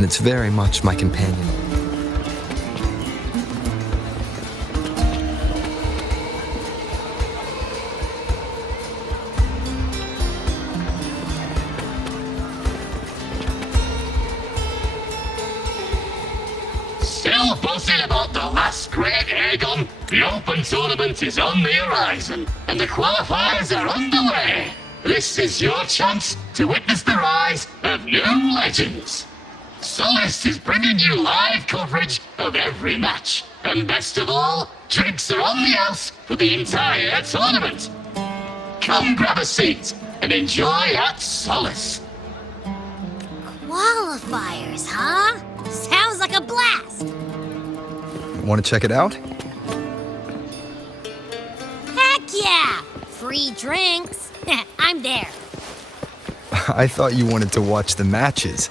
and it's very much my companion. Still buzzing about the last great Aegon? The Open Tournament is on the horizon, and the qualifiers are underway. This is your chance to witness the rise of new legends. Solace is bringing you live coverage of every match. And best of all, drinks are on the house for the entire tournament. Come grab a seat and enjoy at Solace. Qualifiers, huh? Sounds like a blast! Want to check it out? Heck yeah! Free drinks. I'm there. I thought you wanted to watch the matches.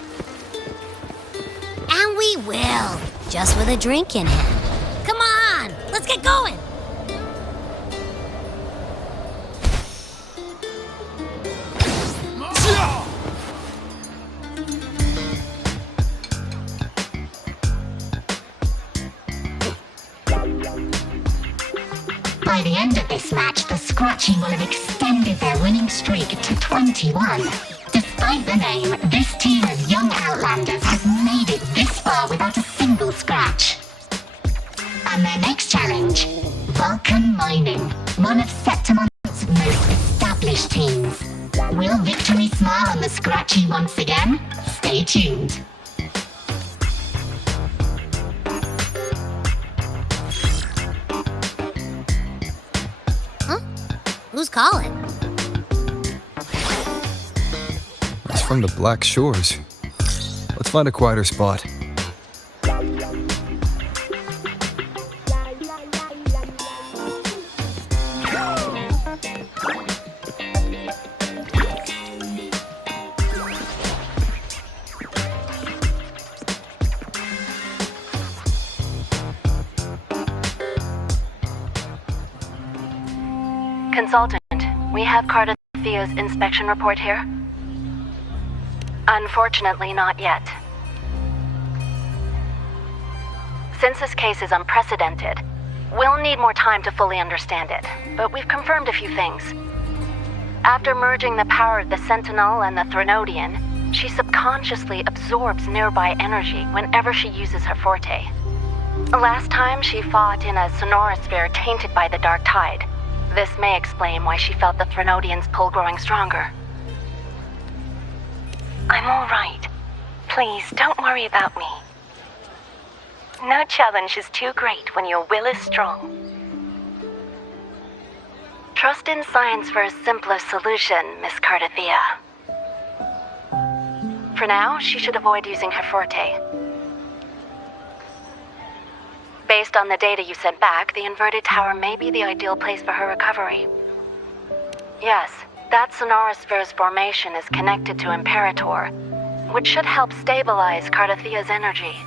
And we will. Just with a drink in hand. Come on, let's get going. By the end of this match, the Scratchy will have extended their winning streak to 21. Despite the name, this team of young Outlanders has made it this far without a single scratch. And their next challenge, Vulcan Mining, one of Septimon's most established teams. Will victory smile on the Scratchy once again? Stay tuned. Who's calling? It's from the Black Shores. Let's find a quieter spot. Consultant, we have Cardathia's inspection report here. Unfortunately, not yet. Since this case is unprecedented, we'll need more time to fully understand it, but we've confirmed a few things. After merging the power of the Sentinel and the Threnodian, she subconsciously absorbs nearby energy whenever she uses her forte. Last time, she fought in a sonorosphere tainted by the Dark Tide. This may explain why she felt the Threnodian's pull growing stronger. I'm all right. Please, don't worry about me. No challenge is too great when your will is strong. Trust in science for a simpler solution, Miss Cardathia. For now, she should avoid using her forte. Based on the data you sent back, the inverted tower may be the ideal place for her recovery. Yes, that sonorosphere's formation is connected to Imperator, which should help stabilize Cardathia's energy.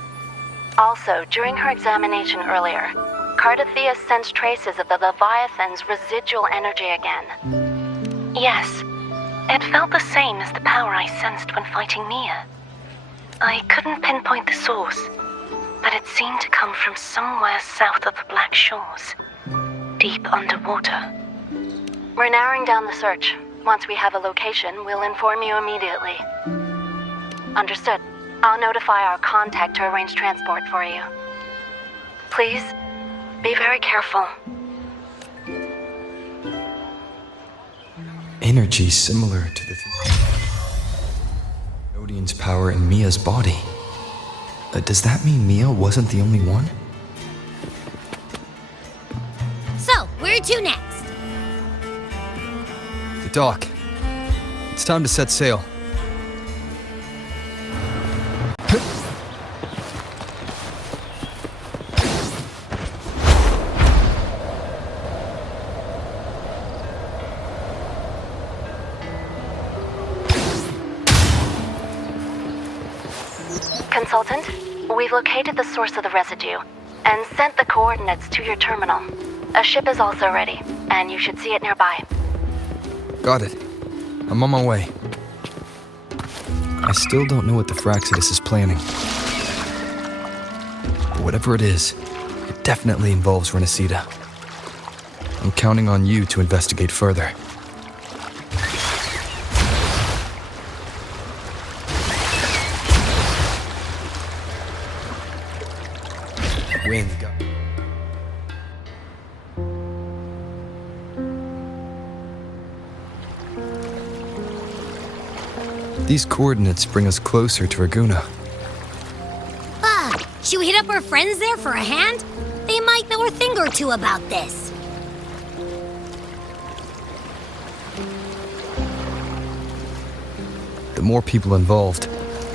Also, during her examination earlier, Cardathia sensed traces of the Leviathan's residual energy again. Yes, it felt the same as the power I sensed when fighting Mia. I couldn't pinpoint the source, but it seemed to come from somewhere south of the Black Shores, deep underwater. We're narrowing down the search. Once we have a location, we'll inform you immediately. Understood. I'll notify our contact to arrange transport for you. Please, be very careful. Energy similar to the Odin's power in Mia's body. Does that mean Mia wasn't the only one? So, where to next? The dock. It's time to set sail. Consultant, we've located the source of the residue and sent the coordinates to your terminal. A ship is also ready, and you should see it nearby. Got it. I'm on my way. I still don't know what the Phrolova is planning. But whatever it is, it definitely involves Rinascita. I'm counting on you to investigate further. Wind. These coordinates bring us closer to Raguna. Should we hit up our friends there for a hand? They might know a thing or two about this. The more people involved,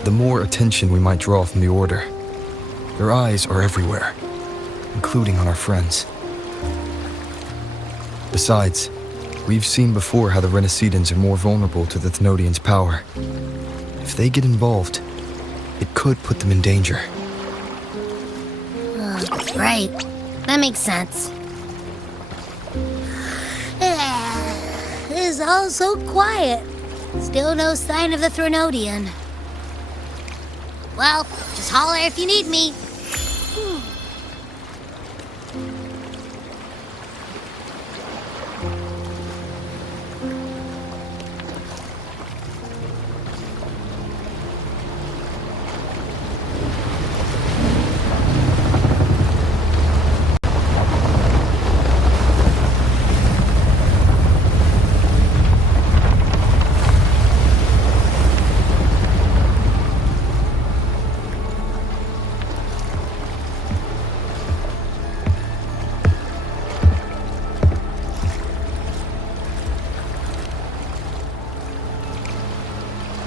the more attention we might draw from the Order. Their eyes are everywhere, including on our friends. Besides, we've seen before how the Rinascitans are more vulnerable to the Thenodians' power. If they get involved, it could put them in danger. Right. That makes sense. It's all so quiet. Still no sign of the Thenodian. Well, just holler if you need me.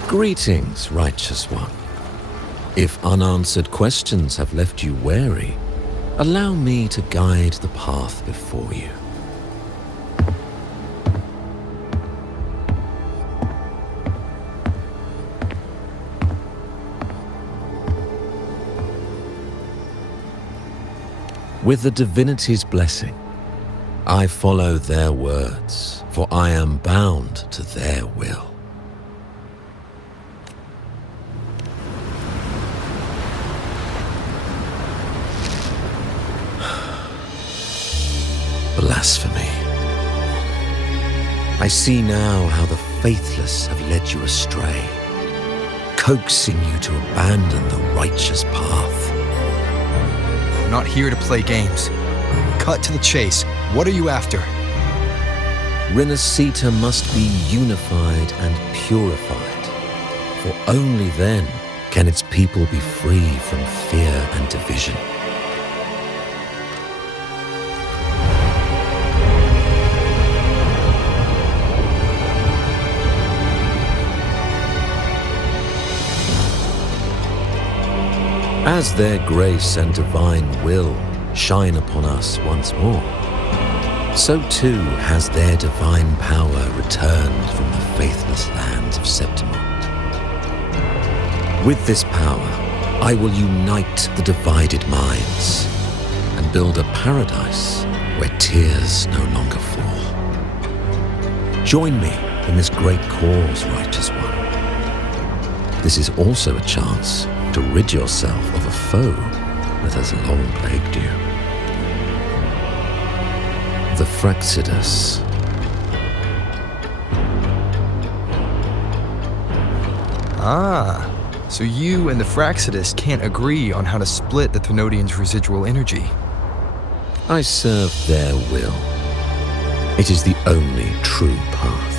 Greetings, righteous one. If unanswered questions have left you wary, allow me to guide the path before you. With the divinity's blessing, I follow their words, for I am bound to their will. Blasphemy. I see now how the faithless have led you astray, coaxing you to abandon the righteous path. I'm not here to play games. Cut to the chase. What are you after? Rinascita must be unified and purified, for only then can its people be free from fear and division. As their grace and divine will shine upon us once more, so too has their divine power returned from the faithless lands of Septimont. With this power, I will unite the divided minds and build a paradise where tears no longer fall. Join me in this great cause, righteous one. This is also a chance to rid yourself of a foe that has long plagued you. The Phrolova. Ah, so you and the Phrolova can't agree on how to split the Thenodians' residual energy. I serve their will. It is the only true path.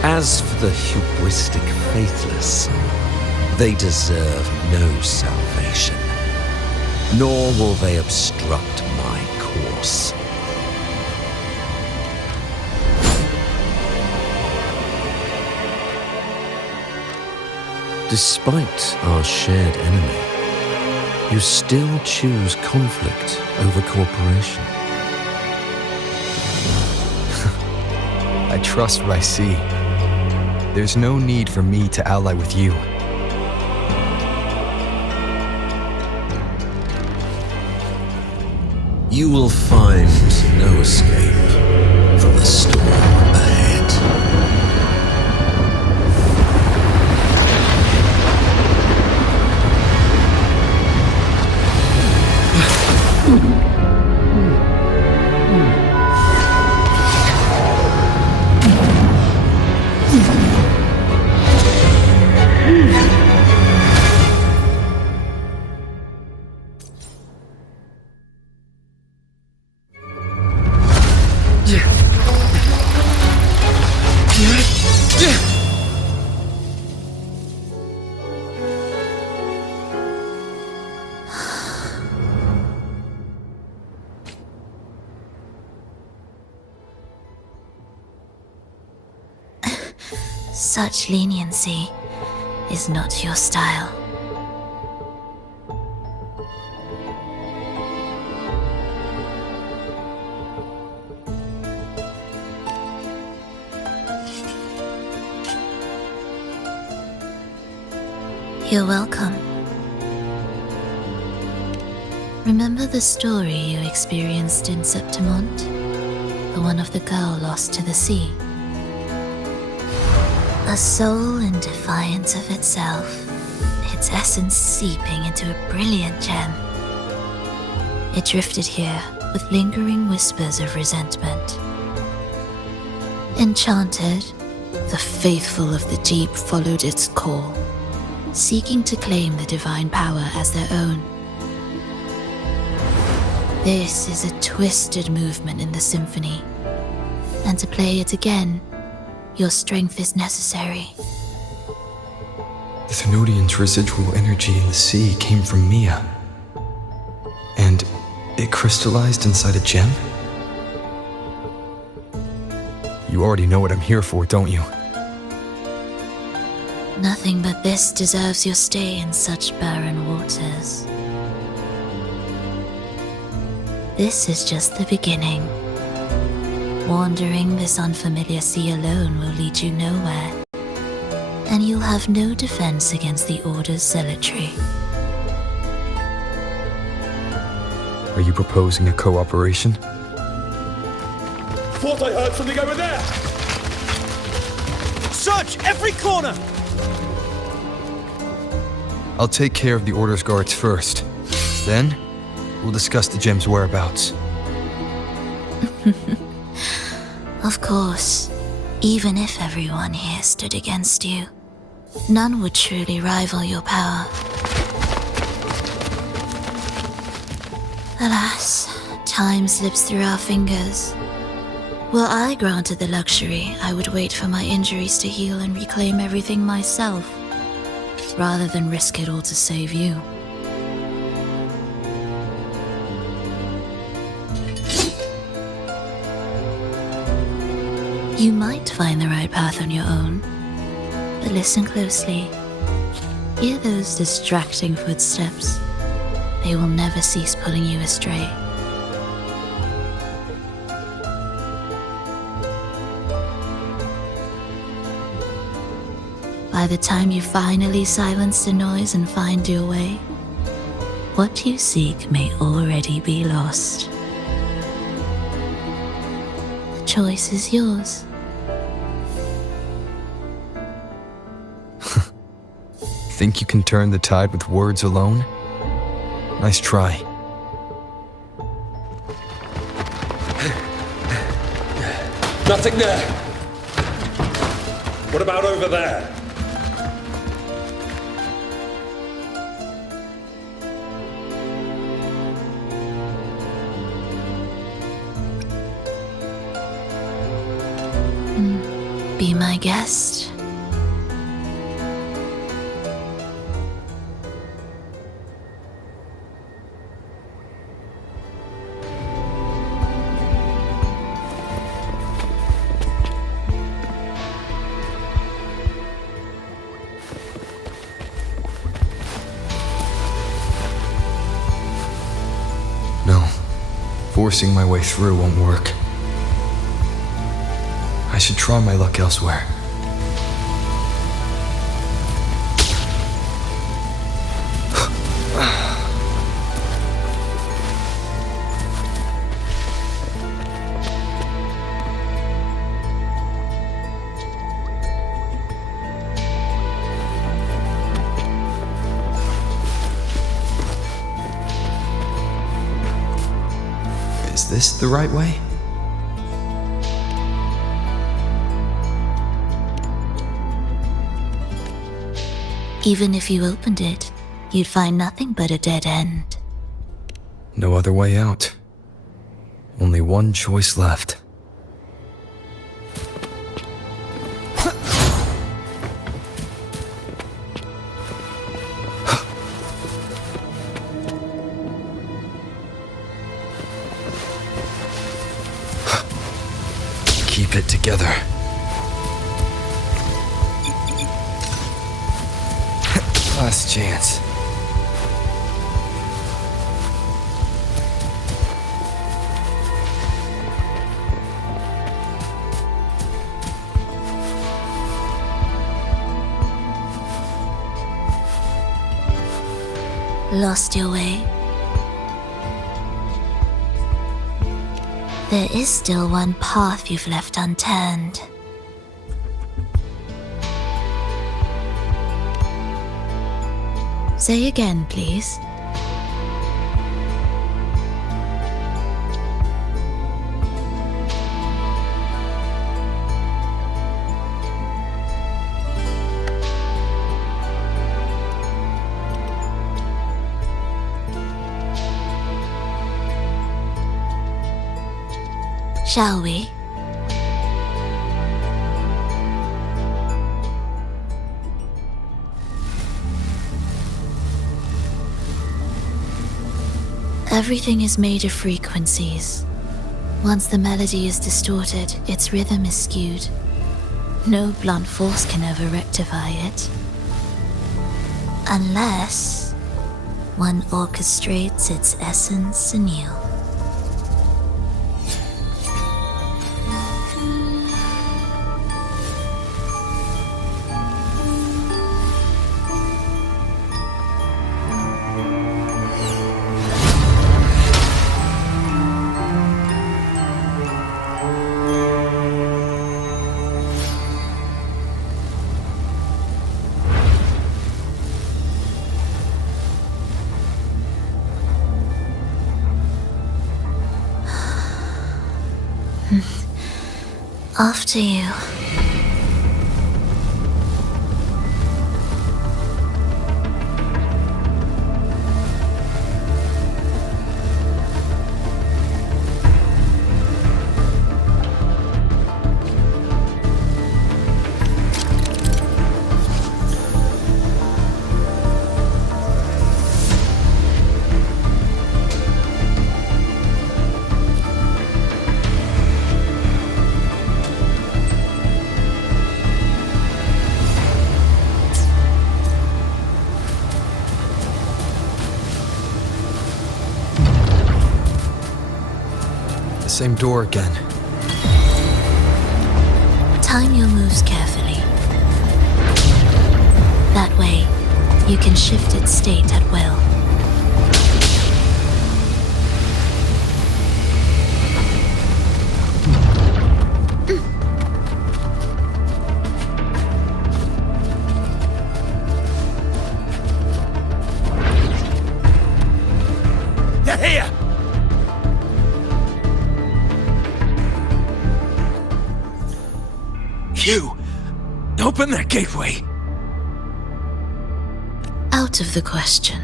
As for the hubristic faithless, they deserve no salvation, nor will they obstruct my course. Despite our shared enemy, you still choose conflict over cooperation. I trust what I see. There's no need for me to ally with you. You will find no escape from the storm ahead. Such leniency is not your style. You're welcome. Remember the story you experienced in Septimont? The one of the girl lost to the sea? A soul in defiance of itself, its essence seeping into a brilliant gem. It drifted here with lingering whispers of resentment. Enchanted, the faithful of the deep followed its call, seeking to claim the divine power as their own. This is a twisted movement in the symphony, and to play it again, your strength is necessary. The Thenodian's residual energy in the sea came from Mia. And it crystallized inside a gem? You already know what I'm here for, don't you? Nothing but this deserves your stay in such barren waters. This is just the beginning. Wandering this unfamiliar sea alone will lead you nowhere, and you'll have no defense against the Order's zealotry. Are you proposing a cooperation? Thought I heard something over there! Search every corner! I'll take care of the Order's guards first. Then, we'll discuss the gem's whereabouts. Of course, even if everyone here stood against you, none would truly rival your power. Alas, time slips through our fingers. Were I granted the luxury, I would wait for my injuries to heal and reclaim everything myself, rather than risk it all to save you. You might find the right path on your own, but listen closely. Hear those distracting footsteps. They will never cease pulling you astray. By the time you finally silence the noise and find your way, what you seek may already be lost. The choice is yours. Think you can turn the tide with words alone? Nice try. Nothing there! What about over there? Be my guest. No, forcing my way through won't work. I should try my luck elsewhere. Is this the right way? Even if you opened it, you'd find nothing but a dead end. No other way out. Only one choice left. Keep it together. Last chance. Lost your way? There is still one path you've left unturned. Say again, please. Shall we? Everything is made of frequencies. Once the melody is distorted, its rhythm is skewed. No blunt force can ever rectify it. Unless one orchestrates its essence anew. After you. Same door again. Time your moves carefully. That way, you can shift its state at will. They're here! You! Open that gateway! Out of the question.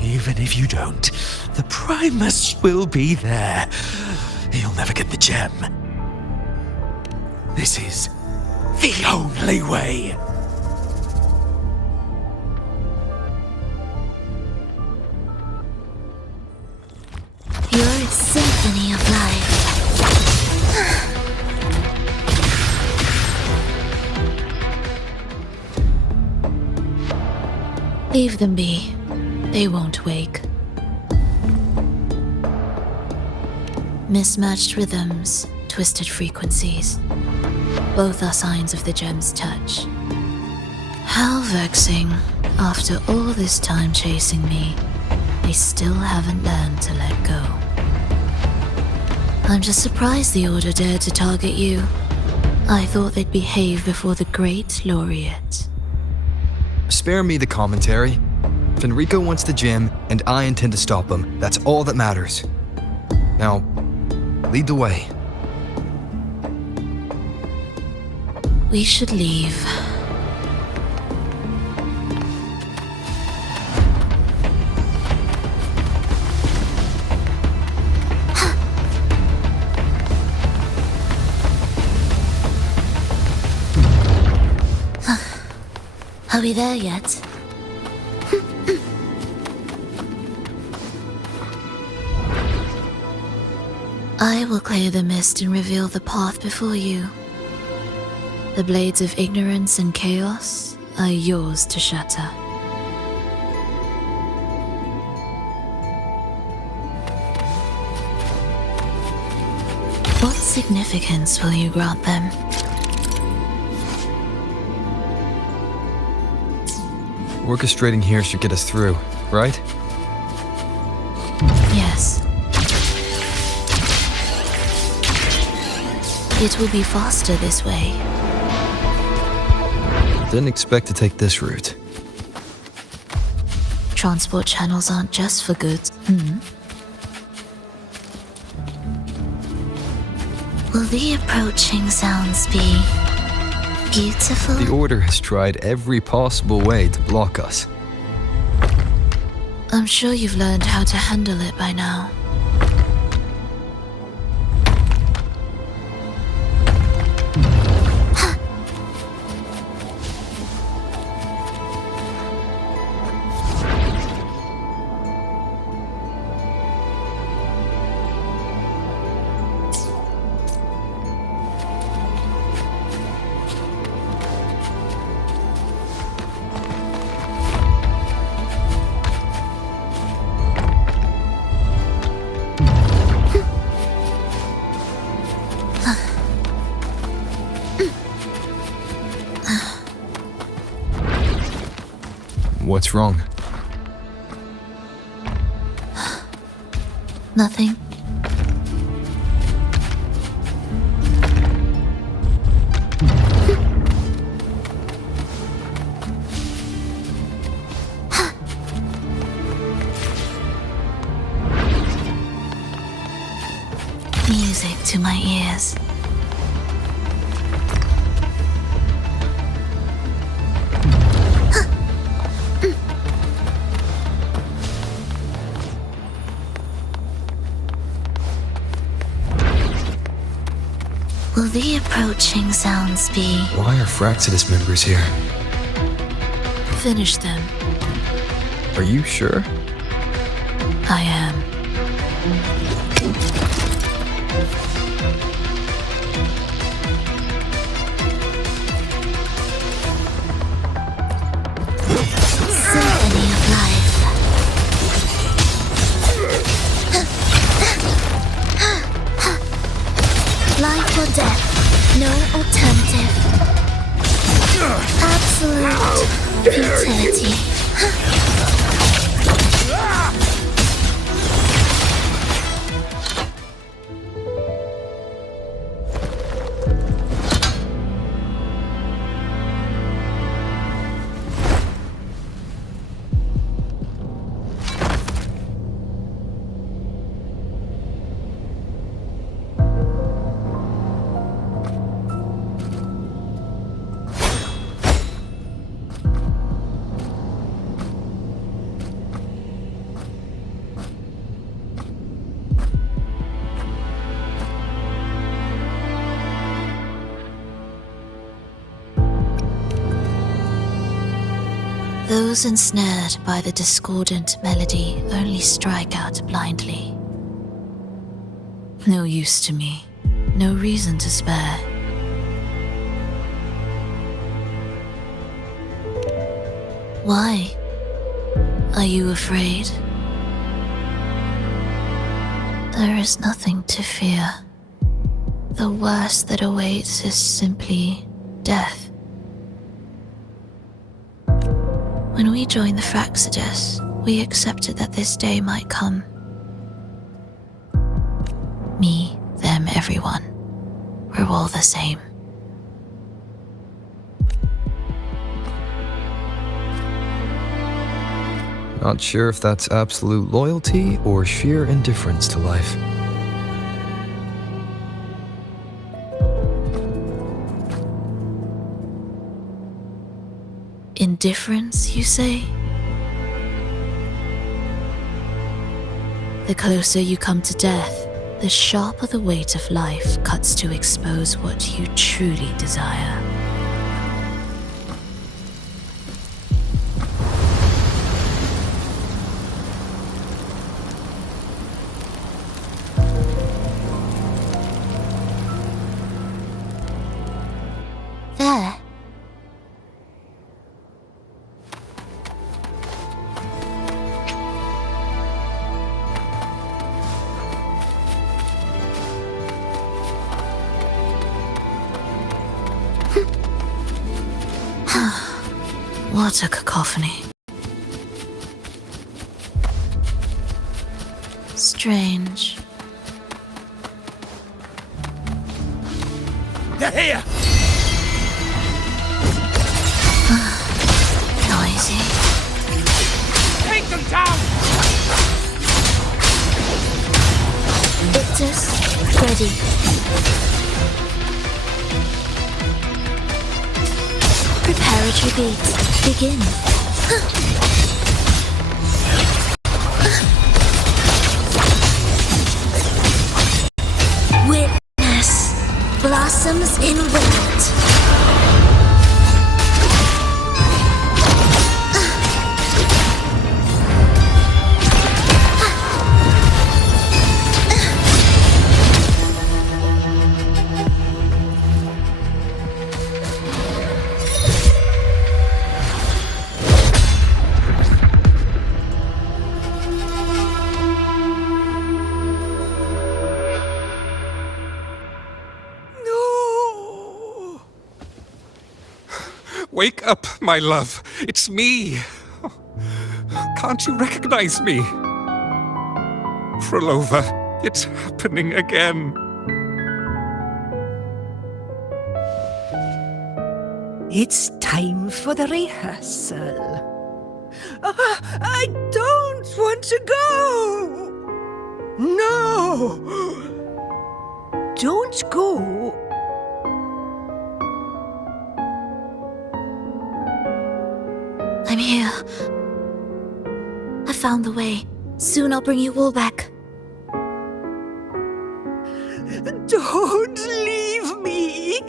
Even if you don't, the Primus will be there. You'll never get the gem. This is the only way. You're a symphony of life. Leave them be. They won't wake. Mismatched rhythms, twisted frequencies. Both are signs of the gem's touch. How vexing. After all this time chasing me, they still haven't learned to let go. I'm just surprised the Order dared to target you. I thought they'd behave before the great laureate. Spare me the commentary. Fenrico wants the gem, and I intend to stop him. That's all that matters. Now, lead the way. We should leave. Are we there yet? I will clear the mist and reveal the path before you. The blades of ignorance and chaos are yours to shatter. What significance will you grant them? Orchestrating here should get us through, right? Yes. It will be faster this way. Didn't expect to take this route. Transport channels aren't just for goods. Will the approaching sounds be beautiful? The Order has tried every possible way to block us. I'm sure you've learned how to handle it by now. What's wrong? Nothing. Music to my ears. Will the approaching sounds be... Why are Phrolova members here? Finish them. Are you sure? I am. Symphony of life. Life or death, no alternative. Absolute futility. Those ensnared by the discordant melody only strike out blindly. No use to me, no reason to spare. Why? Are you afraid? There is nothing to fear. The worst that awaits is simply death. When we joined the Phrolova, we accepted that this day might come. Me, them, everyone. We're all the same. Not sure if that's absolute loyalty or sheer indifference to life. Indifference, you say? The closer you come to death, the sharper the weight of life cuts to expose what you truly desire. There. What a cacophony. Strange. They're here! Noisy. Take them down! Victus, ready. Preparatory beats, begin. Witness, blossoms in wind. Wake up, my love. It's me. Can't you recognize me? Phrolova, it's happening again. It's time for the rehearsal. I don't want to go! No! Don't go! I'm here. I found the way. Soon I'll bring you all back. Don't leave me!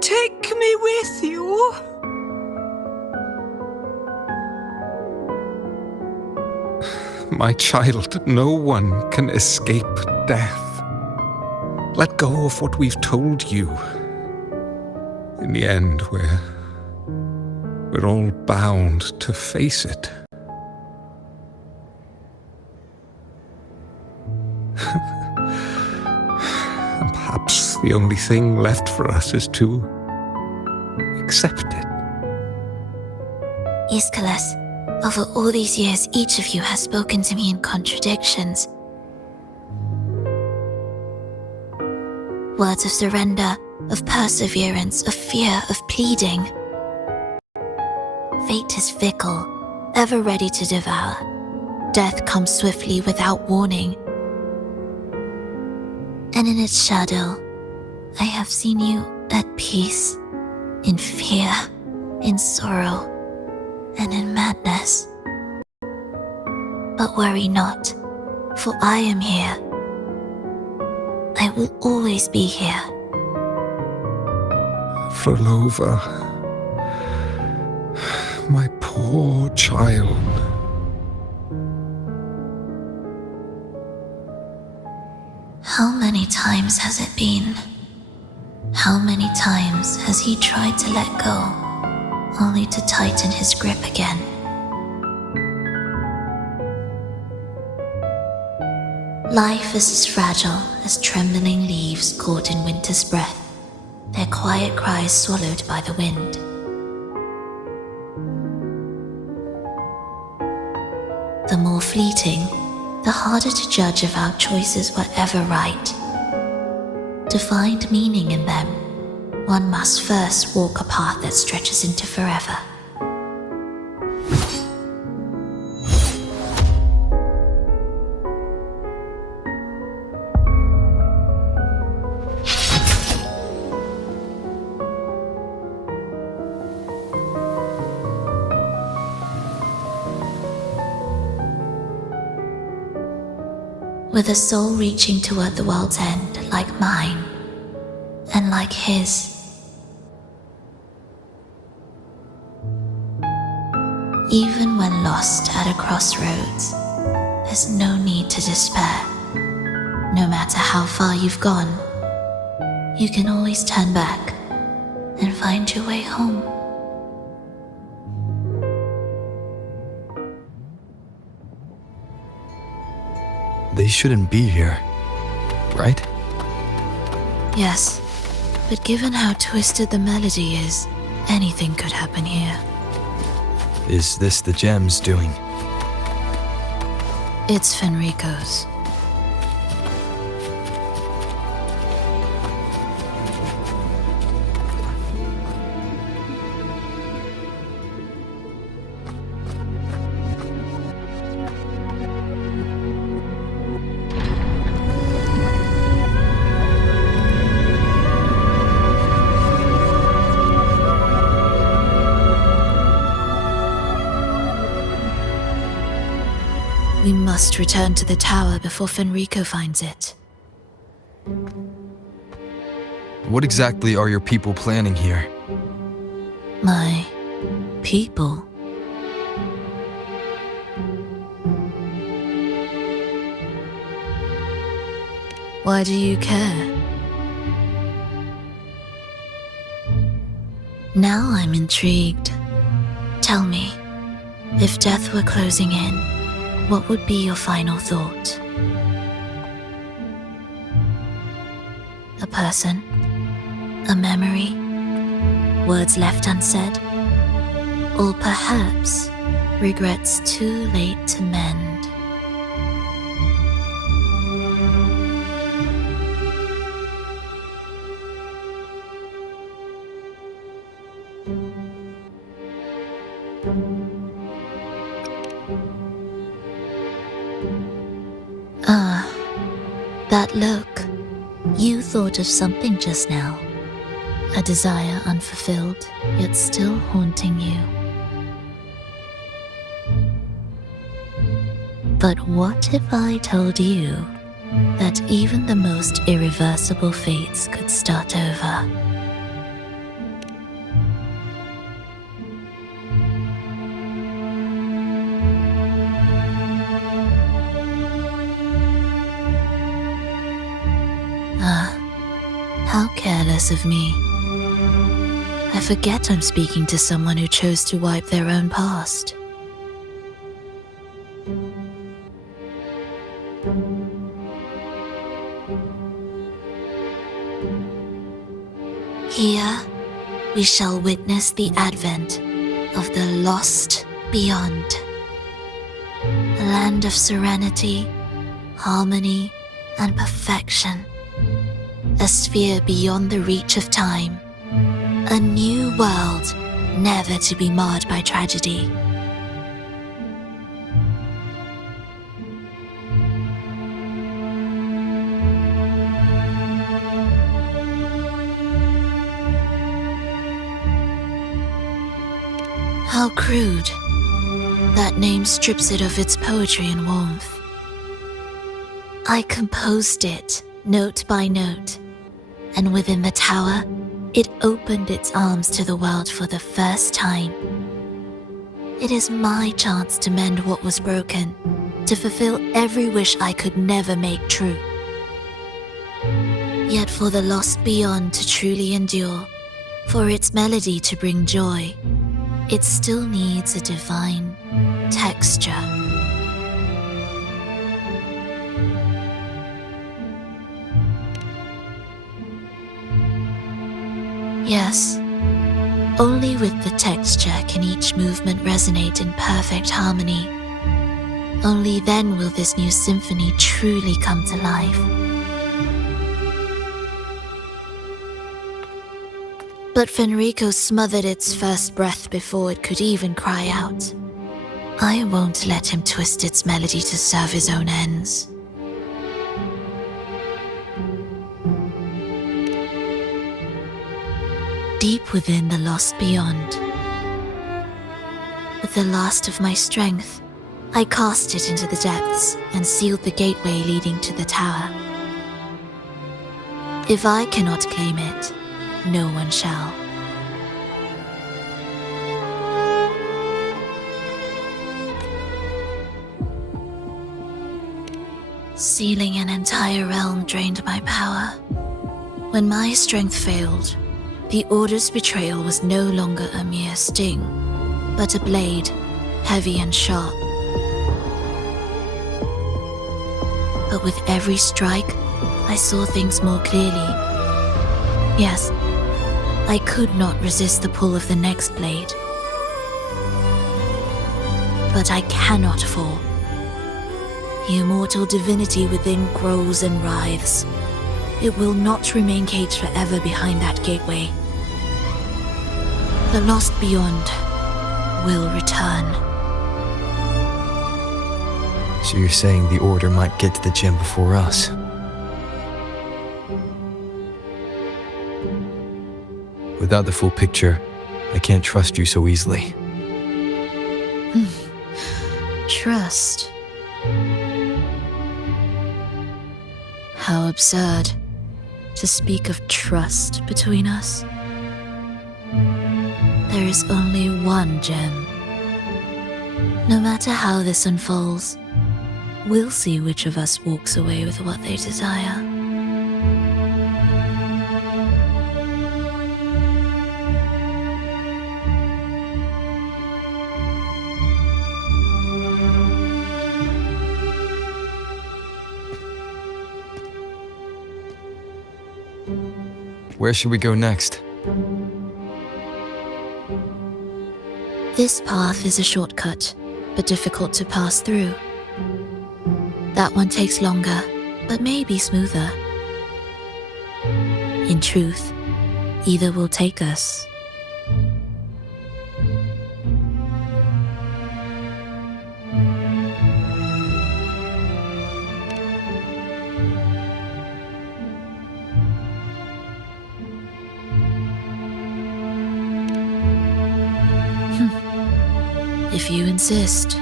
Take me with you! My child, no one can escape death. Let go of what we've told you. In the end, we're all bound to face it. And perhaps the only thing left for us is to accept it. Aeschylus, over all these years, each of you has spoken to me in contradictions. Words of surrender, of perseverance, of fear, of pleading. Fate is fickle, ever ready to devour. Death comes swiftly without warning. And in its shadow, I have seen you at peace, in fear, in sorrow, and in madness. But worry not, for I am here. I will always be here. Phrolova, my poor child. How many times has it been? How many times has he tried to let go, only to tighten his grip again? Life is as fragile as trembling leaves caught in winter's breath, their quiet cries swallowed by the wind. The more fleeting, the harder to judge if our choices were ever right. To find meaning in them, one must first walk a path that stretches into forever. with a soul reaching toward the world's end like mine, and like his. Even when lost at a crossroads, there's no need to despair. No matter how far you've gone, you can always turn back and find your way home. They shouldn't be here, right? Yes, but given how twisted the melody is, anything could happen here. Is this the gem's doing? It's Fenrico's. We must return to the tower before Fenrico finds it. What exactly are your people planning here? My people? Why do you care? Now I'm intrigued. Tell me, if death were closing in, what would be your final thought? A person? A memory? Words left unsaid? Or perhaps regrets too late to mend? That look. You thought of something just now. A desire unfulfilled, yet still haunting you. But what if I told you that even the most irreversible fates could start over? How careless of me. I forget I'm speaking to someone who chose to wipe their own past. Here, we shall witness the advent of the lost beyond. A land of serenity, harmony, and perfection. A sphere beyond the reach of time. A new world, never to be marred by tragedy. How crude. That name strips it of its poetry and warmth. I composed it, note by note, and within the tower, it opened its arms to the world for the first time. It is my chance to mend what was broken, to fulfill every wish I could never make true. Yet for the lost beyond to truly endure, for its melody to bring joy, it still needs a divine texture. Yes, only with the texture can each movement resonate in perfect harmony. Only then will this new symphony truly come to life. But Fenrico smothered its first breath before it could even cry out. I won't let him twist its melody to serve his own ends. Deep within the lost beyond, with the last of my strength, I cast it into the depths and sealed the gateway leading to the tower. If I cannot claim it, no one shall. Sealing an entire realm drained my power. When my strength failed, the Order's betrayal was no longer a mere sting, but a blade, heavy and sharp. But with every strike, I saw things more clearly. Yes, I could not resist the pull of the next blade. But I cannot fall. The immortal divinity within grows and writhes. It will not remain caged forever behind that gateway. The lost beyond will return. So you're saying the Order might get to the gem before us? Without the full picture, I can't trust you so easily. Trust? How absurd to speak of trust between us. There is only one gem. No matter how this unfolds, we'll see which of us walks away with what they desire. Where should we go next? This path is a shortcut, but difficult to pass through. That one takes longer, but may be smoother. In truth, either will take us. If you insist.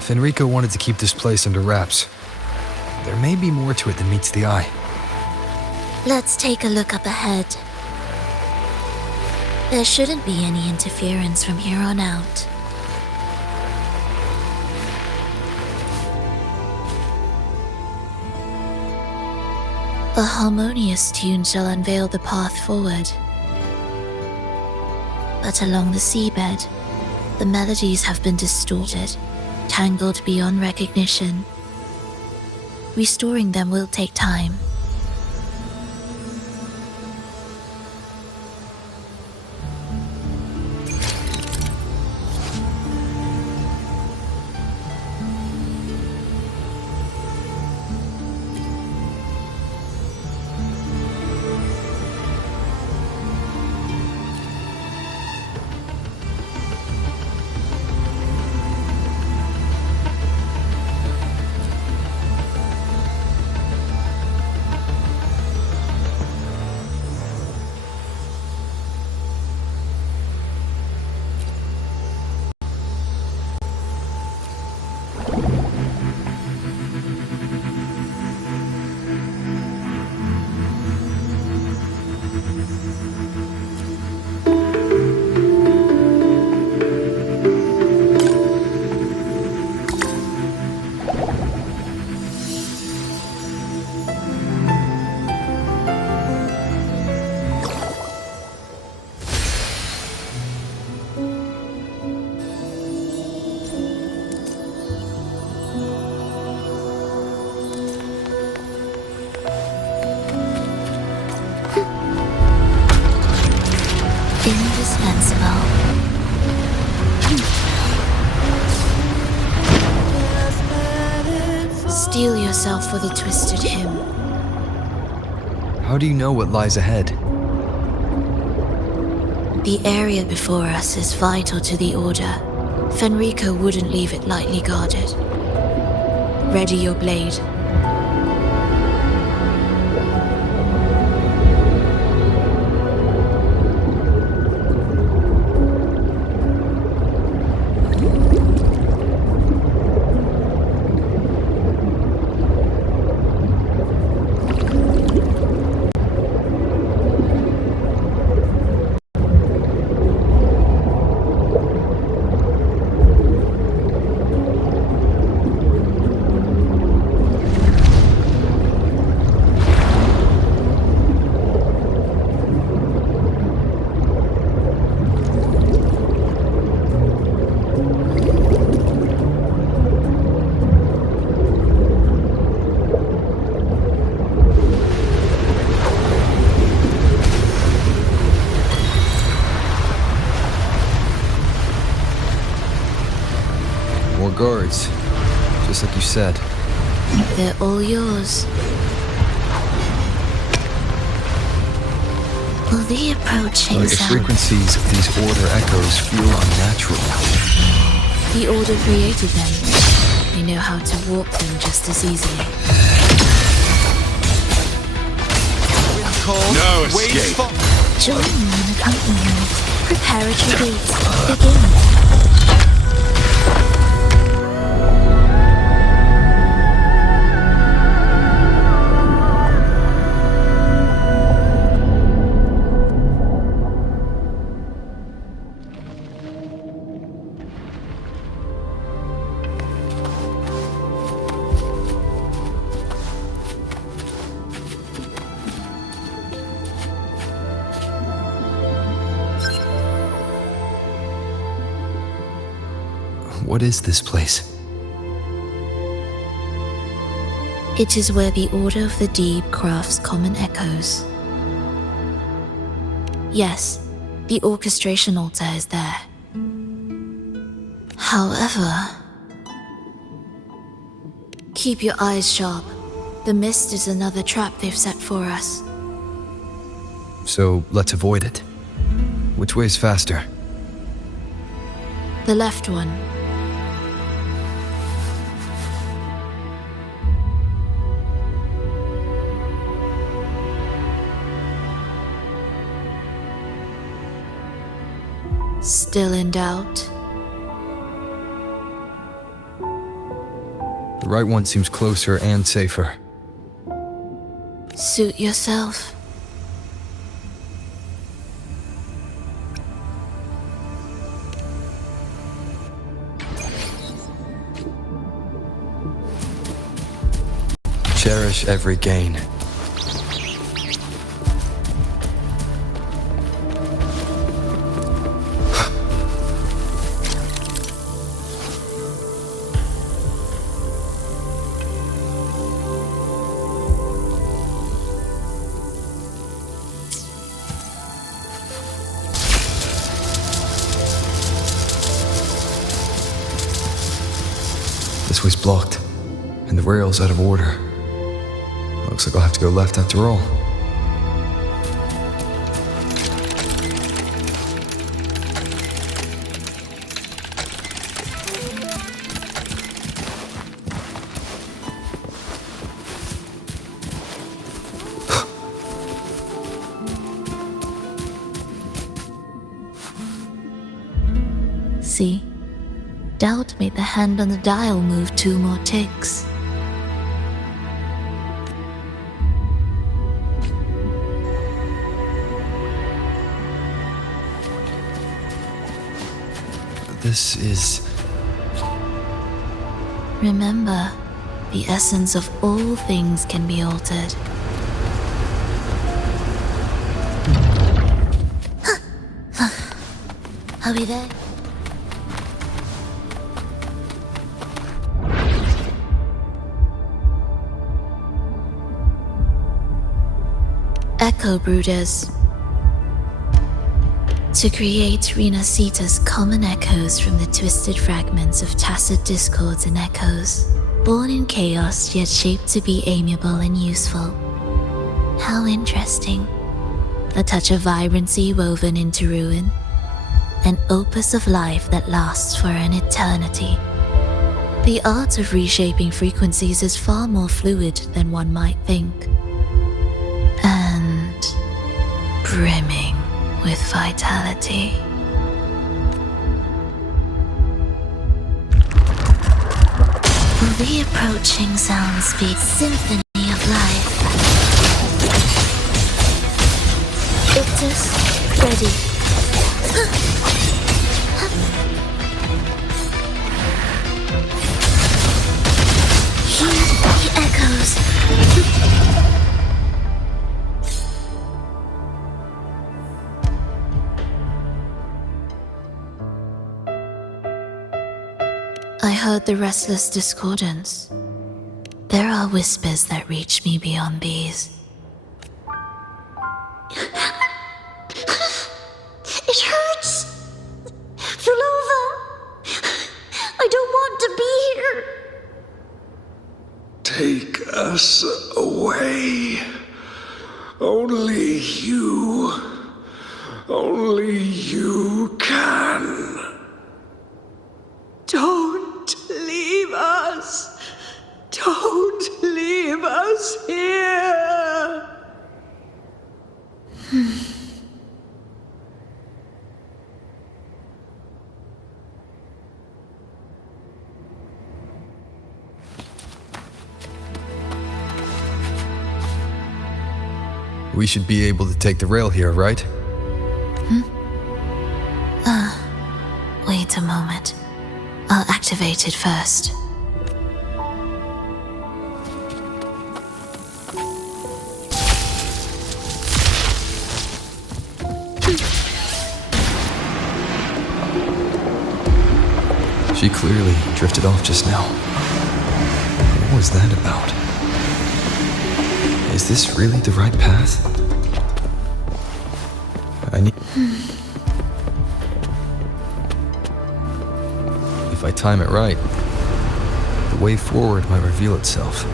Fenrico wanted to keep this place under wraps. There may be more to it than meets the eye. Let's take a look up ahead. There shouldn't be any interference from here on out. A harmonious tune shall unveil the path forward. But along the seabed, the melodies have been distorted, tangled beyond recognition. Restoring them will take time. Indispensable. Steel yourself for the twisted hymn. How do you know what lies ahead? The area before us is vital to the Order. Fenrico wouldn't leave it lightly guarded. Ready your blade. guards, just like you said. They're all yours. Will the approaching The sound... frequencies of these order echoes feel unnatural. The Order created them. They know how to warp them just as easily. No escape. Join me in accompaniment. Preparatory gates. Begin. What is this place? It is where the Order of the Deep crafts common echoes. Yes, the orchestration altar is there. However, keep your eyes sharp. The mist is another trap they've set for us. So let's avoid it. Which way is faster? The left one. Still in doubt? The right one seems closer and safer. Suit yourself. Cherish every gain. This way's blocked, and the rail's out of order. Looks like I'll have to go left after all. See? Doubt made the hand on the dial move 2 more ticks. This is... Remember, the essence of all things can be altered. Are we there? Echo Brooders. To create Rinascita's common echoes from the twisted fragments of tacit discords and echoes, born in chaos yet shaped to be amiable and useful. How interesting. A touch of vibrancy woven into ruin. An opus of life that lasts for an eternity. The art of reshaping frequencies is far more fluid than one might think. And brimming with vitality. Will the approaching sounds be symphony of life? Ictus, ready. Hear the echoes. I heard the restless discordance. There are whispers that reach me beyond these. It hurts! Phrolova! I don't want to be take us away. Only you can. Don't leave us. Don't leave us here. We should be able to take the rail here, right? Wait a moment. I'll activate it first. She clearly drifted off just now. What was that about? Is this really the right path? I need... If I time it right, the way forward might reveal itself.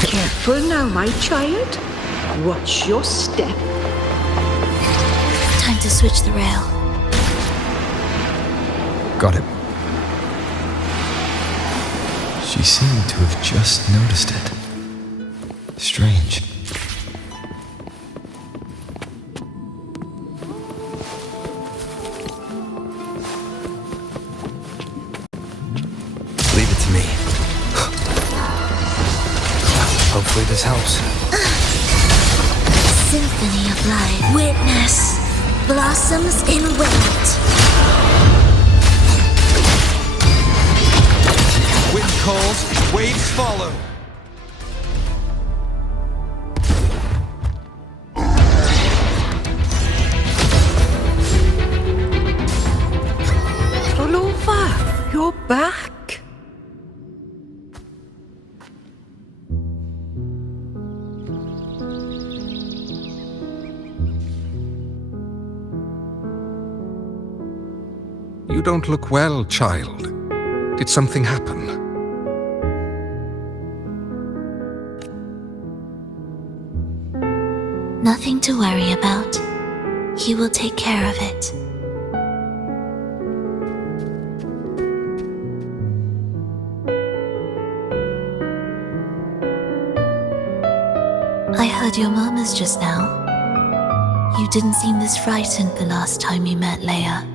Careful now, my child. Watch your step. Time to switch the rail. Got it. She seemed to have just noticed it. Strange. Leave it to me. Hopefully this helps. Symphony of life. Witness. Blossoms in wind. Wind calls, waves follow. Phrolova, you're back. You don't look well, child. Did something happen? Nothing to worry about. He will take care of it. I heard your murmurs just now. You didn't seem this frightened the last time you met Leia.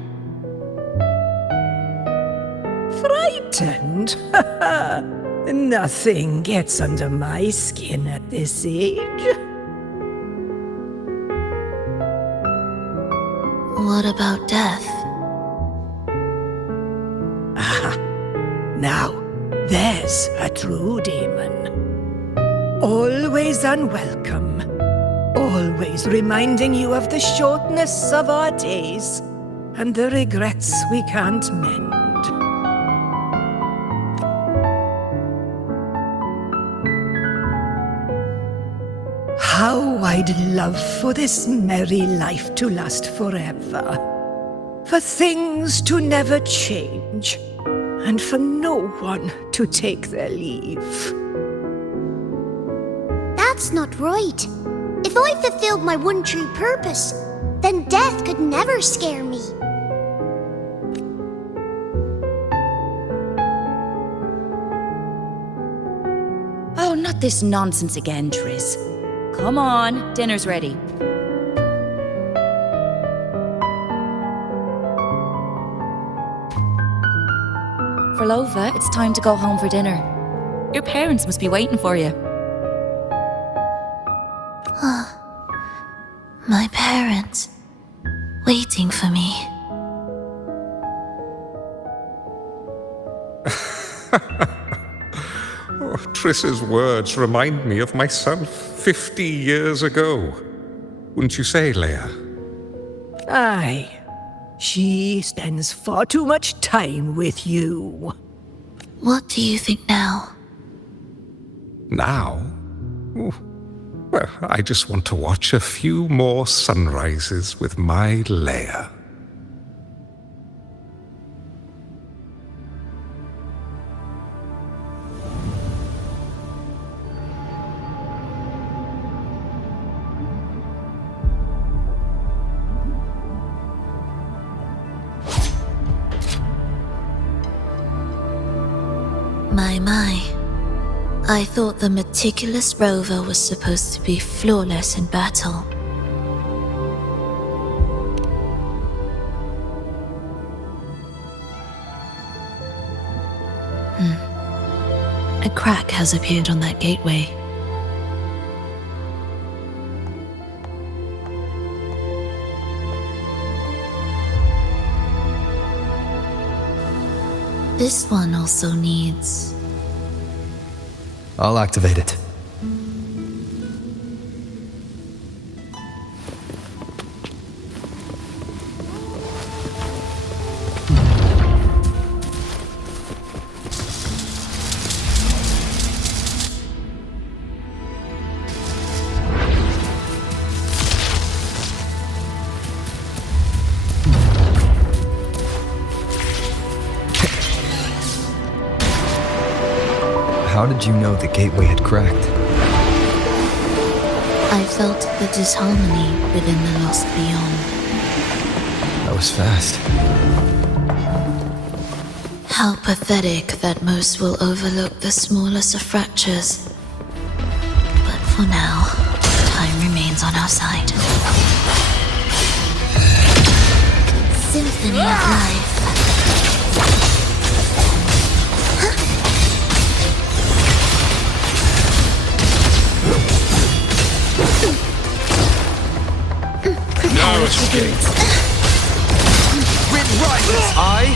Frightened? Nothing gets under my skin at this age. What about death? Now, there's a true demon. Always unwelcome. Always reminding you of the shortness of our days and the regrets we can't mend. How I'd love for this merry life to last forever. For things to never change, and for no one to take their leave. That's not right. If I fulfilled my one true purpose, then death could never scare me. Oh, not this nonsense again, Triss. Come on, dinner's ready. Phrolova, it's time to go home for dinner. Your parents must be waiting for you. My parents. Waiting for me. Triss's words remind me of myself 50 years ago. Wouldn't you say, Leia? Aye. She spends far too much time with you. What do you think now? Now? Ooh, well, I just want to watch a few more sunrises with my Leia. My. I thought the meticulous rover was supposed to be flawless in battle. A crack has appeared on that gateway. This one also needs... I'll activate it. How did you know the gateway had cracked? I felt the disharmony within the lost beyond. That was fast. How pathetic that most will overlook the smallest of fractures. But for now, time remains on our side. Symphony of life. No escape. Wind rises. I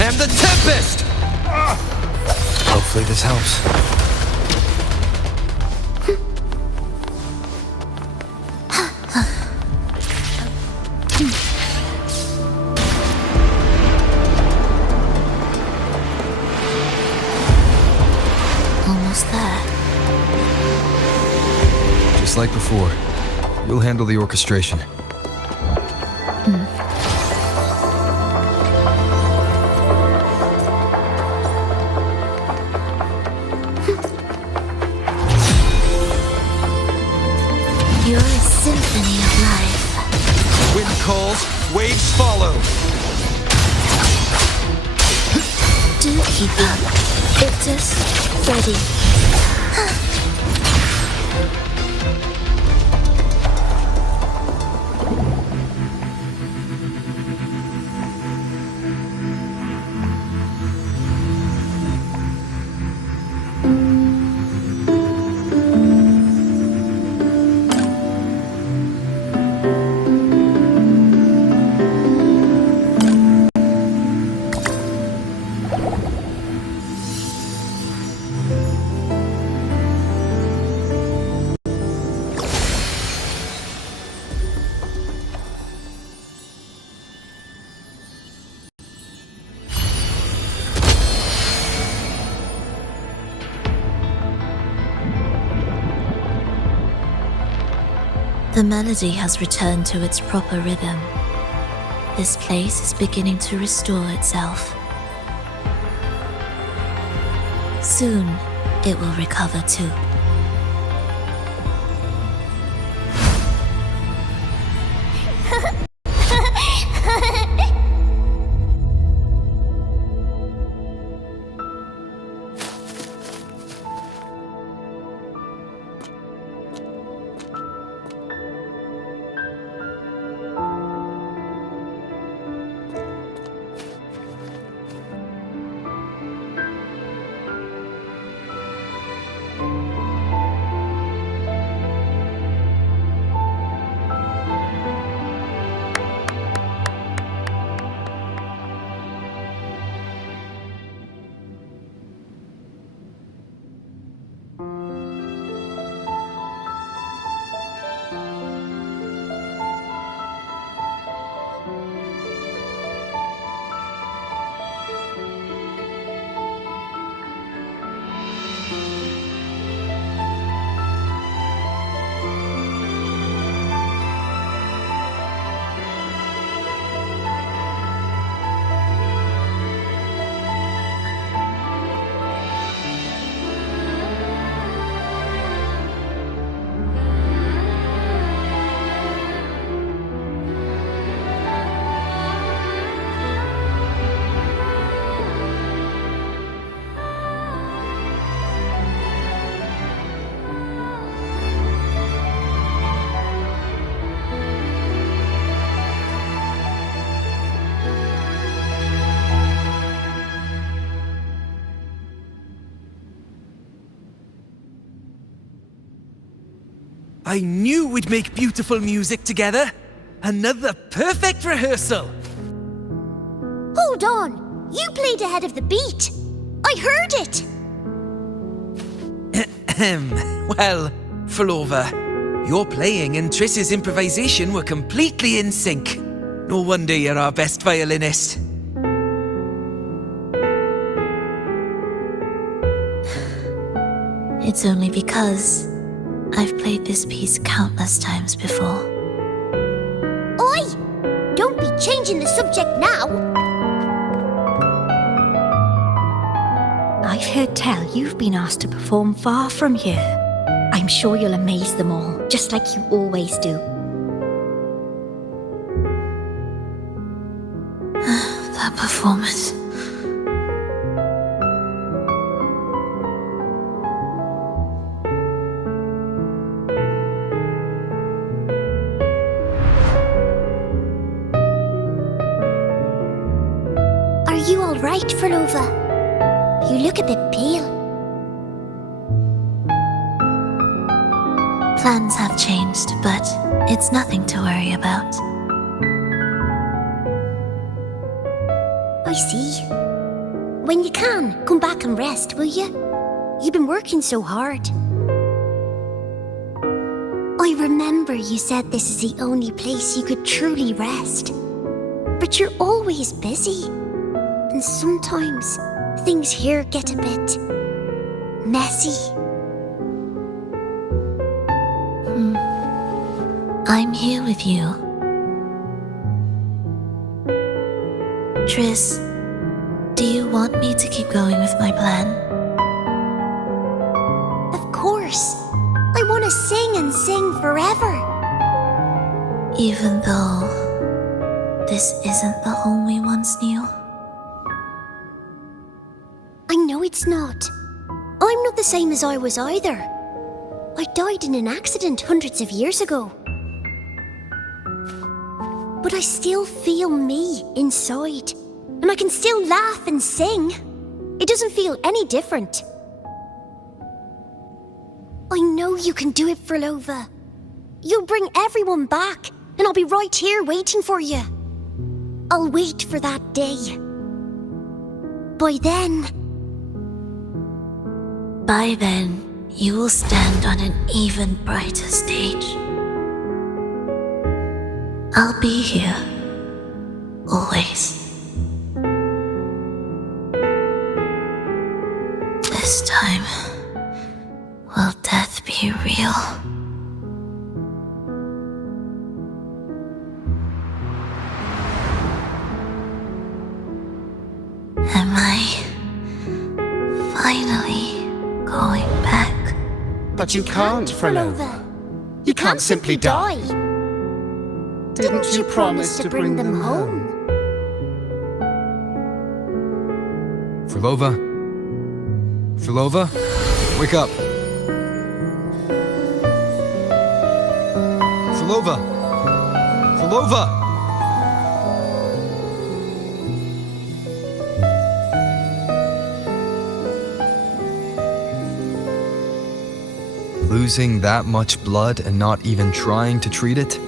am the Tempest. Hopefully this helps. Almost there. Just like before. You'll handle the orchestration. You're a symphony of life. Wind calls, waves follow. Do keep up. Ictus, ready. The melody has returned to its proper rhythm. This place is beginning to restore itself. Soon, it will recover too. I knew we'd make beautiful music together. Another perfect rehearsal. Hold on! You played ahead of the beat! I heard it! Well, Phrolova, your playing and Triss's improvisation were completely in sync. No wonder you're our best violinist. It's only because I've played this piece countless times before. Oi! Don't be changing the subject now! I've heard tell you've been asked to perform far from here. I'm sure you'll amaze them all, just like you always do. That performance. Are you alright, Phrolova? You look a bit pale. Plans have changed, but it's nothing to worry about. I see. When you can, come back and rest, will you? You've been working so hard. I remember you said this is the only place you could truly rest. But you're always busy. And sometimes things here get a bit messy. I'm here with you. Triss, do you want me to keep going with my plan? Of course. I want to sing and sing forever. Even though this isn't the home we once knew? I know it's not. I'm not the same as I was either. I died in an accident hundreds of years ago. But I still feel me inside. And I can still laugh and sing. It doesn't feel any different. I know you can do it, Phrolova. You'll bring everyone back, and I'll be right here waiting for you. I'll wait for that day. By then, you will stand on an even brighter stage. I'll be here. Always. This time, will death be real? Am I finally going back? But you can't, Phrolova. You can't simply die. Didn't you promise to bring them home? Phrolova? Phrolova? Wake up! Phrolova! Phrolova! Losing that much blood and not even trying to treat it?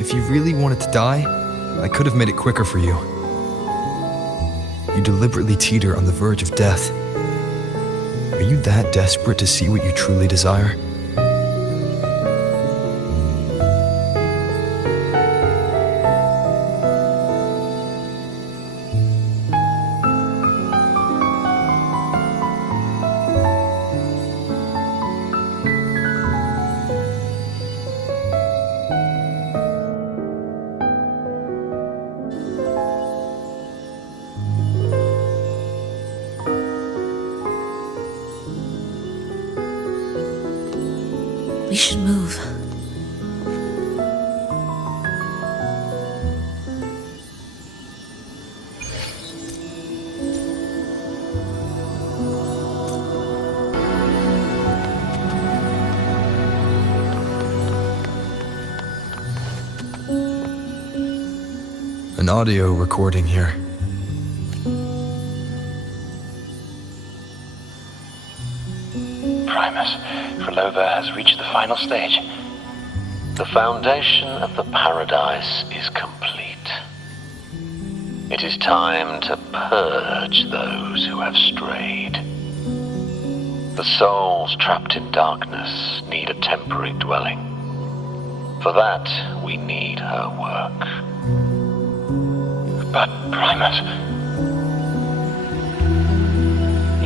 If you really wanted to die, I could have made it quicker for you. You deliberately teeter on the verge of death. Are you that desperate to see what you truly desire? We should move. An audio recording here. Primus, Phrolova has reached the final stage. The foundation of the paradise is complete. It is time to purge those who have strayed. The souls trapped in darkness need a temporary dwelling. For that, we need her work. But, Primus...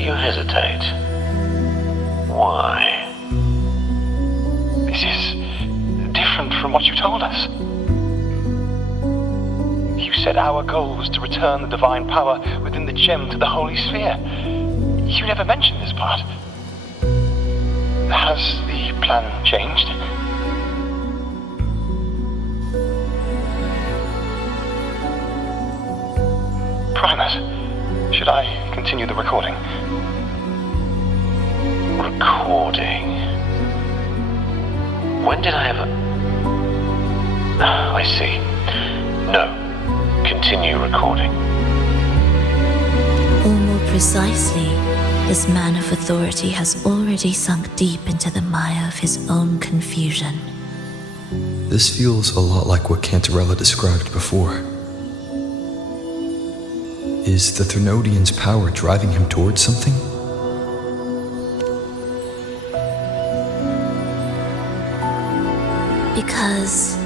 You hesitate. Why? This is different from what you told us. You said our goal was to return the divine power within the gem to the Holy Sphere. You never mentioned this part. Has the plan changed? Primus, should I continue the recording? Recording? When did I ever... I see. No. Continue recording. Or more precisely, this man of authority has already sunk deep into the mire of his own confusion. This feels a lot like what Cantarella described before. Is the Thermodian's power driving him towards something? Because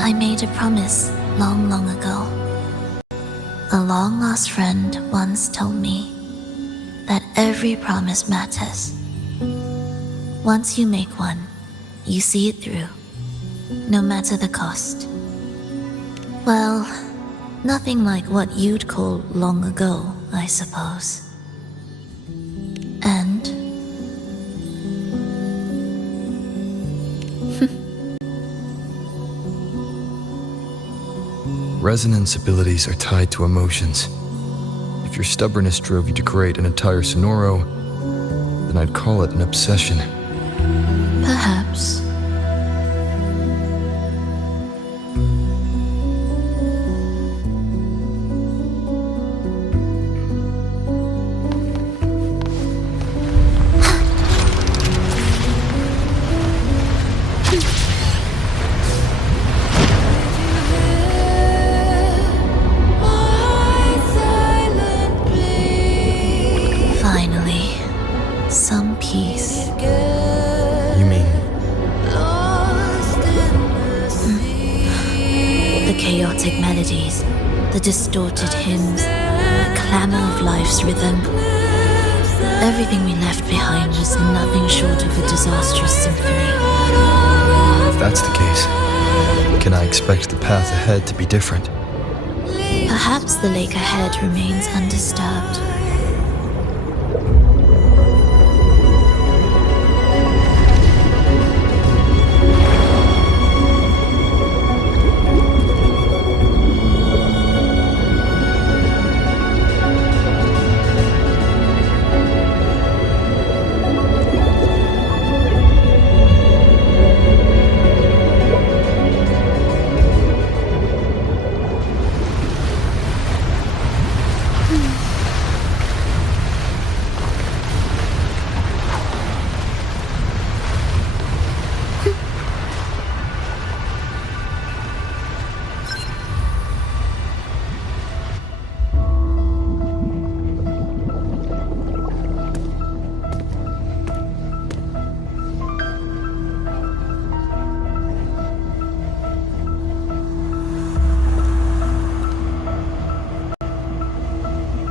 I made a promise long, long ago. A long-lost friend once told me that every promise matters. Once you make one, you see it through, no matter the cost. Well, nothing like what you'd call long ago, I suppose. And... Resonance abilities are tied to emotions. If your stubbornness drove you to create an entire Sonoro, then I'd call it an obsession. Perhaps. The distorted hymns, the clamor of life's rhythm. Everything we left behind was nothing short of a disastrous symphony. If that's the case, can I expect the path ahead to be different? Perhaps the lake ahead remains undisturbed.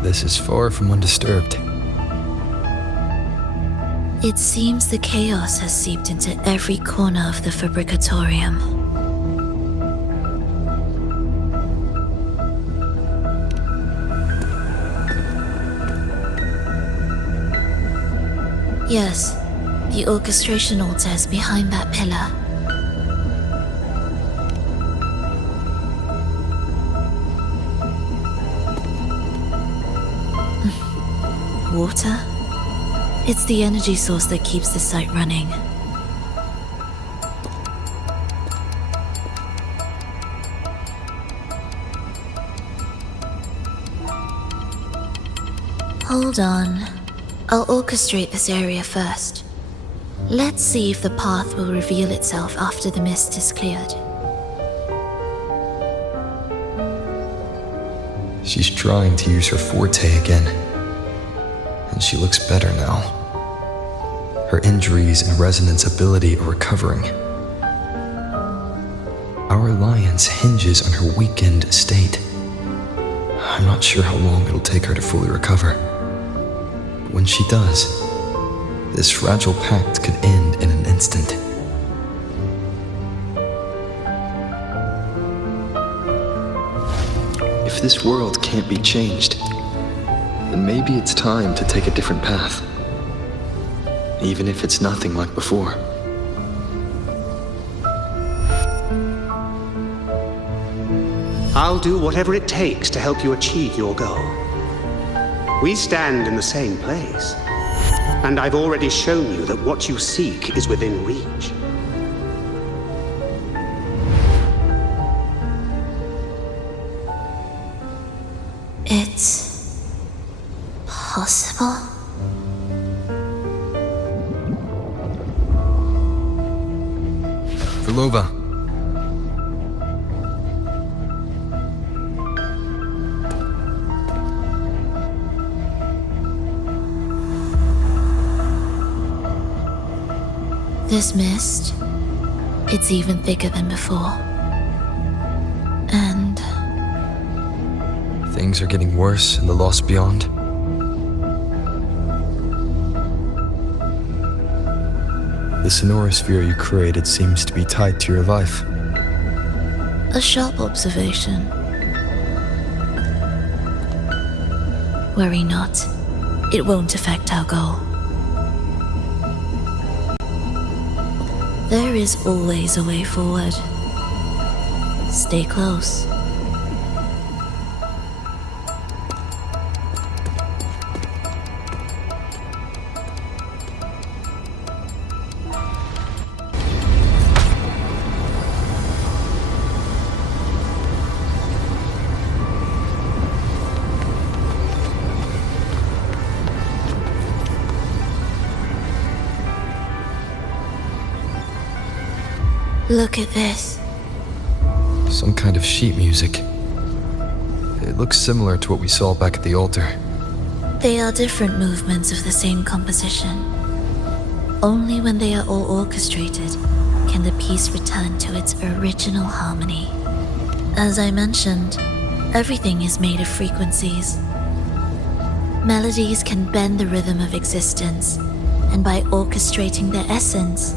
This is far from undisturbed. It seems the chaos has seeped into every corner of the Fabricatorium. Yes, the orchestration altar is behind that pillar. Water? It's the energy source that keeps the site running. Hold on. I'll orchestrate this area first. Let's see if the path will reveal itself after the mist is cleared. She's trying to use her forte again, and she looks better now. Her injuries and resonance ability are recovering. Our alliance hinges on her weakened state. I'm not sure how long it'll take her to fully recover. But when she does, this fragile pact could end in an instant. If this world can't be changed, then maybe it's time to take a different path. Even if it's nothing like before. I'll do whatever it takes to help you achieve your goal. We stand in the same place, and I've already shown you that what you seek is within reach. It's possible? Phrolova. This mist, it's even thicker than before. And things are getting worse in the Lost Beyond. The sonorosphere you created seems to be tied to your life. a sharp observation. Worry not. It won't affect our goal. There is always a way forward. Stay close. Look at this. Some kind of sheet music. It looks similar to what we saw back at the altar. They are different movements of the same composition. Only when they are all orchestrated can the piece return to its original harmony. As I mentioned, everything is made of frequencies. Melodies can bend the rhythm of existence, and by orchestrating their essence,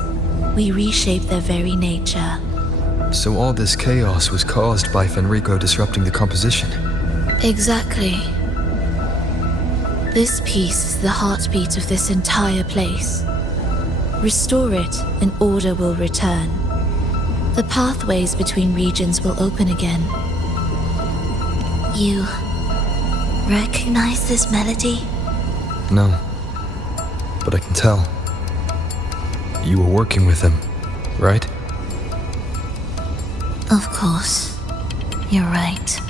we reshape their very nature. So all this chaos was caused by Fenrico disrupting the composition? Exactly. This piece is the heartbeat of this entire place. Restore it, and order will return. The pathways between regions will open again. You recognize this melody? No, but I can tell. You were working with him, right? Of course. You're right.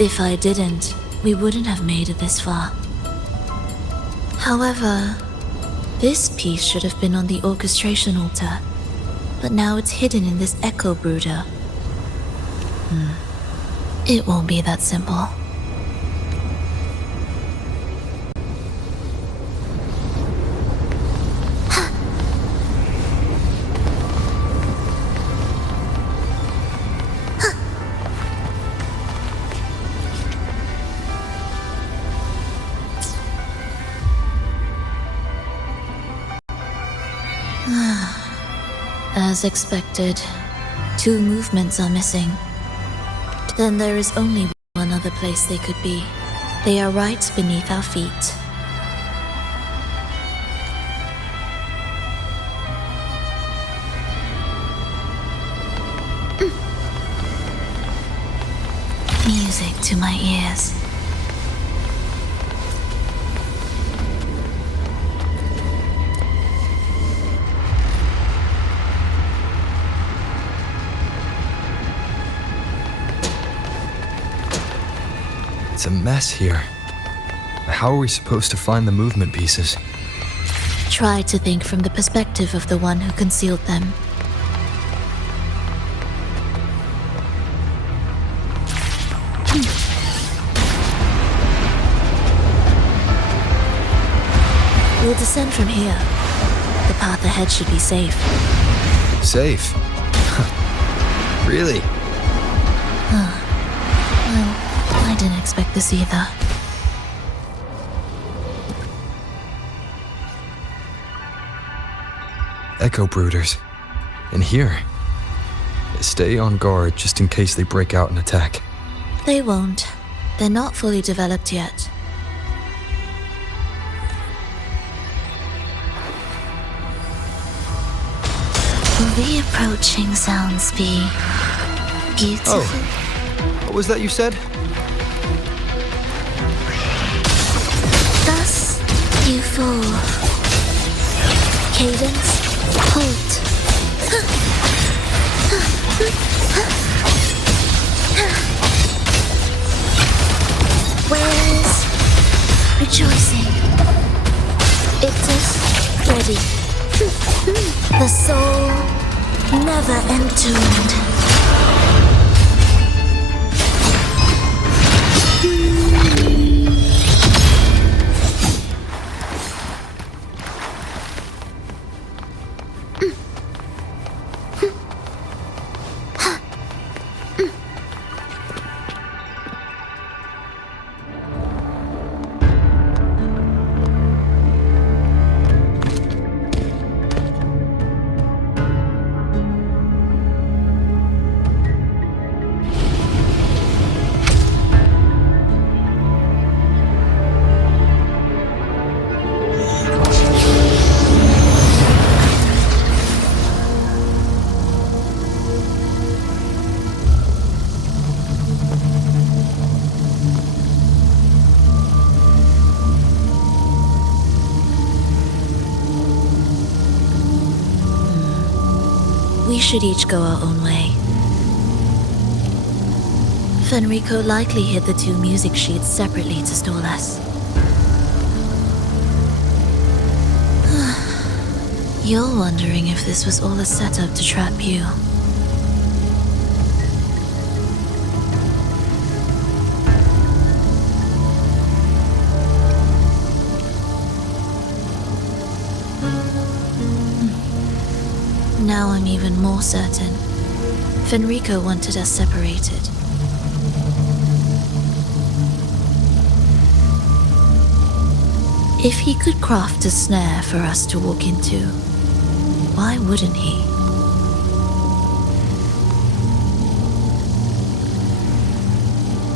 If I didn't, we wouldn't have made it this far. However, this piece should have been on the orchestration altar, but now it's hidden in this echo brooder. It won't be that simple. As expected, 2 movements are missing. Then there is only one other place they could be. They are right beneath our feet. Music to my ears. It's a mess here. How are we supposed to find the movement pieces? Try to think from the perspective of the one who concealed them. We'll descend from here. The path ahead should be safe. Safe? Really? Well, I didn't expect this either. Echo brooders. In here. Stay on guard just in case they break out and attack. They won't. They're not fully developed yet. Will the approaching sounds be beautiful? Oh, what was that you said? Thus you fall. Cadence, halt. Where's rejoicing? It is ready. The soul never entombed. We should each go our own way. Fenrico likely hid the two music sheets separately to stall us. You're wondering if this was all a setup to trap you. Now I'm even more certain. Fenrico wanted us separated. If he could craft a snare for us to walk into, why wouldn't he?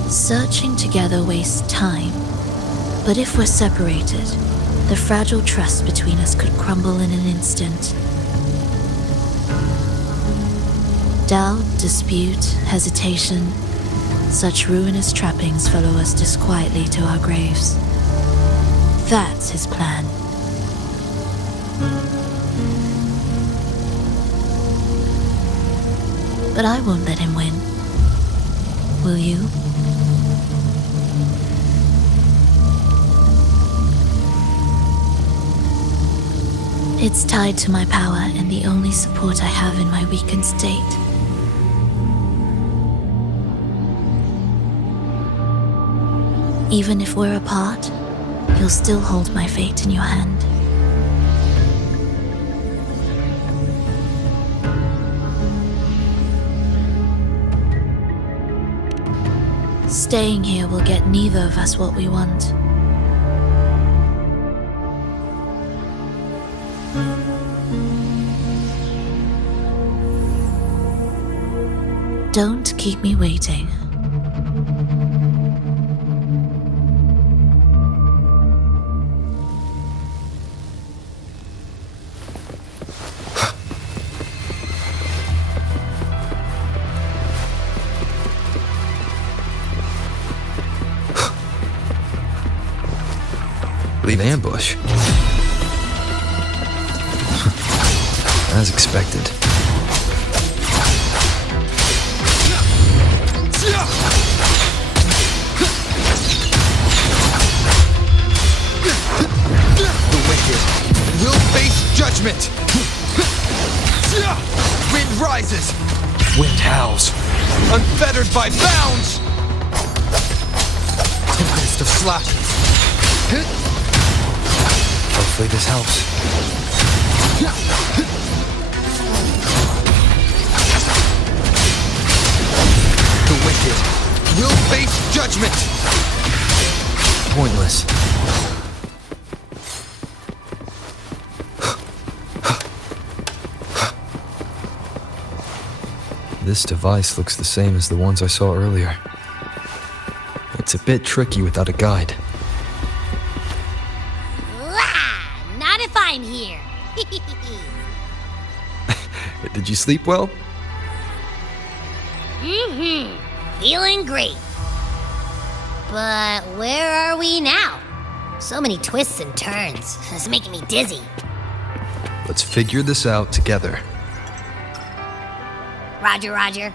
Searching together wastes time, but if we're separated, the fragile trust between us could crumble in an instant. Doubt, dispute, hesitation, such ruinous trappings follow us disquietly to our graves. That's his plan. But I won't let him win. Will you? It's tied to my power and the only support I have in my weakened state. Even if we're apart, you'll still hold my fate in your hand. Staying here will get neither of us what we want. Don't keep me waiting. Leave an ambush. As expected. The wicked will judgment! Wind rises! Wind howls! Unfettered by bounds! Tempest of slashes! Hopefully this helps. The wicked will face judgment! Pointless. This device looks the same as the ones I saw earlier. It's a bit tricky without a guide. Not if I'm here. Did you sleep well? Feeling great. But where are we now? So many twists and turns. It's making me dizzy. Let's figure this out together. Roger, roger.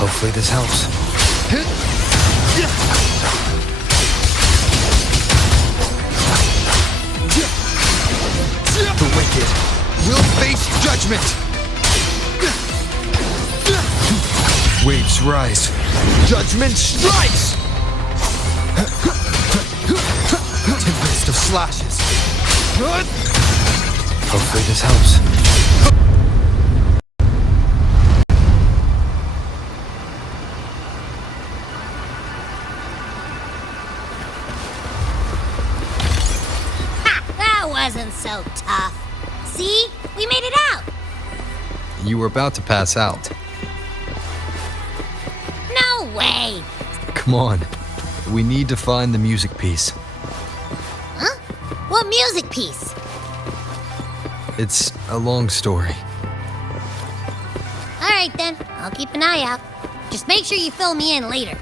Hopefully this helps. The wicked will face judgment! Waves rise. Judgment strikes! Tempest of slashes. Hopefully this helps. That wasn't so tough. See? We made it out. You were about to pass out. No way. Come on. We need to find the music piece. Huh? What music piece? It's a long story. All right then. I'll keep an eye out. Just make sure you fill me in later.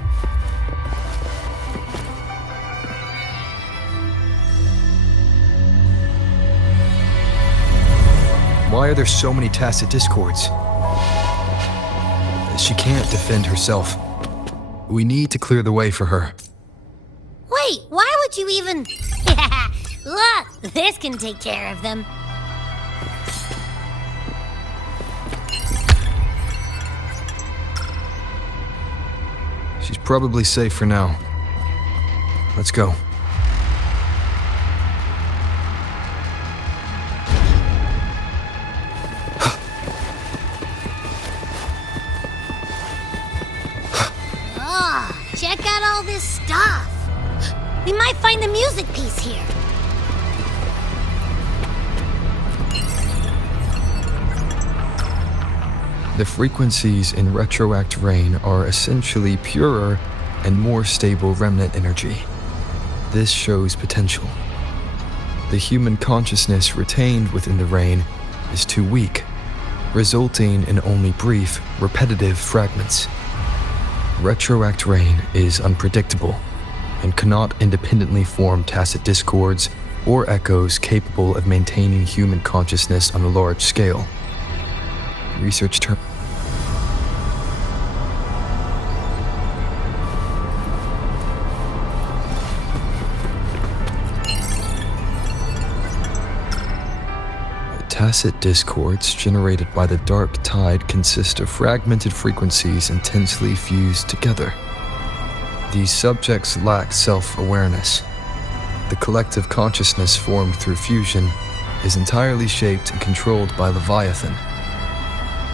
Why are there so many tacit discords? She can't defend herself. We need to clear the way for her. Wait, why would you even... Look, this can take care of them. She's probably safe for now. Let's go. Check out all this stuff. We might find the music piece here. The frequencies in retroact rain are essentially purer and more stable remnant energy. This shows potential. The human consciousness retained within the rain is too weak, resulting in only brief, repetitive fragments. Retroact rain is unpredictable and cannot independently form tacit discords or echoes capable of maintaining human consciousness on a large scale. Research term. Tacit discords generated by the dark tide consist of fragmented frequencies intensely fused together. These subjects lack self-awareness. The collective consciousness formed through fusion is entirely shaped and controlled by Leviathan.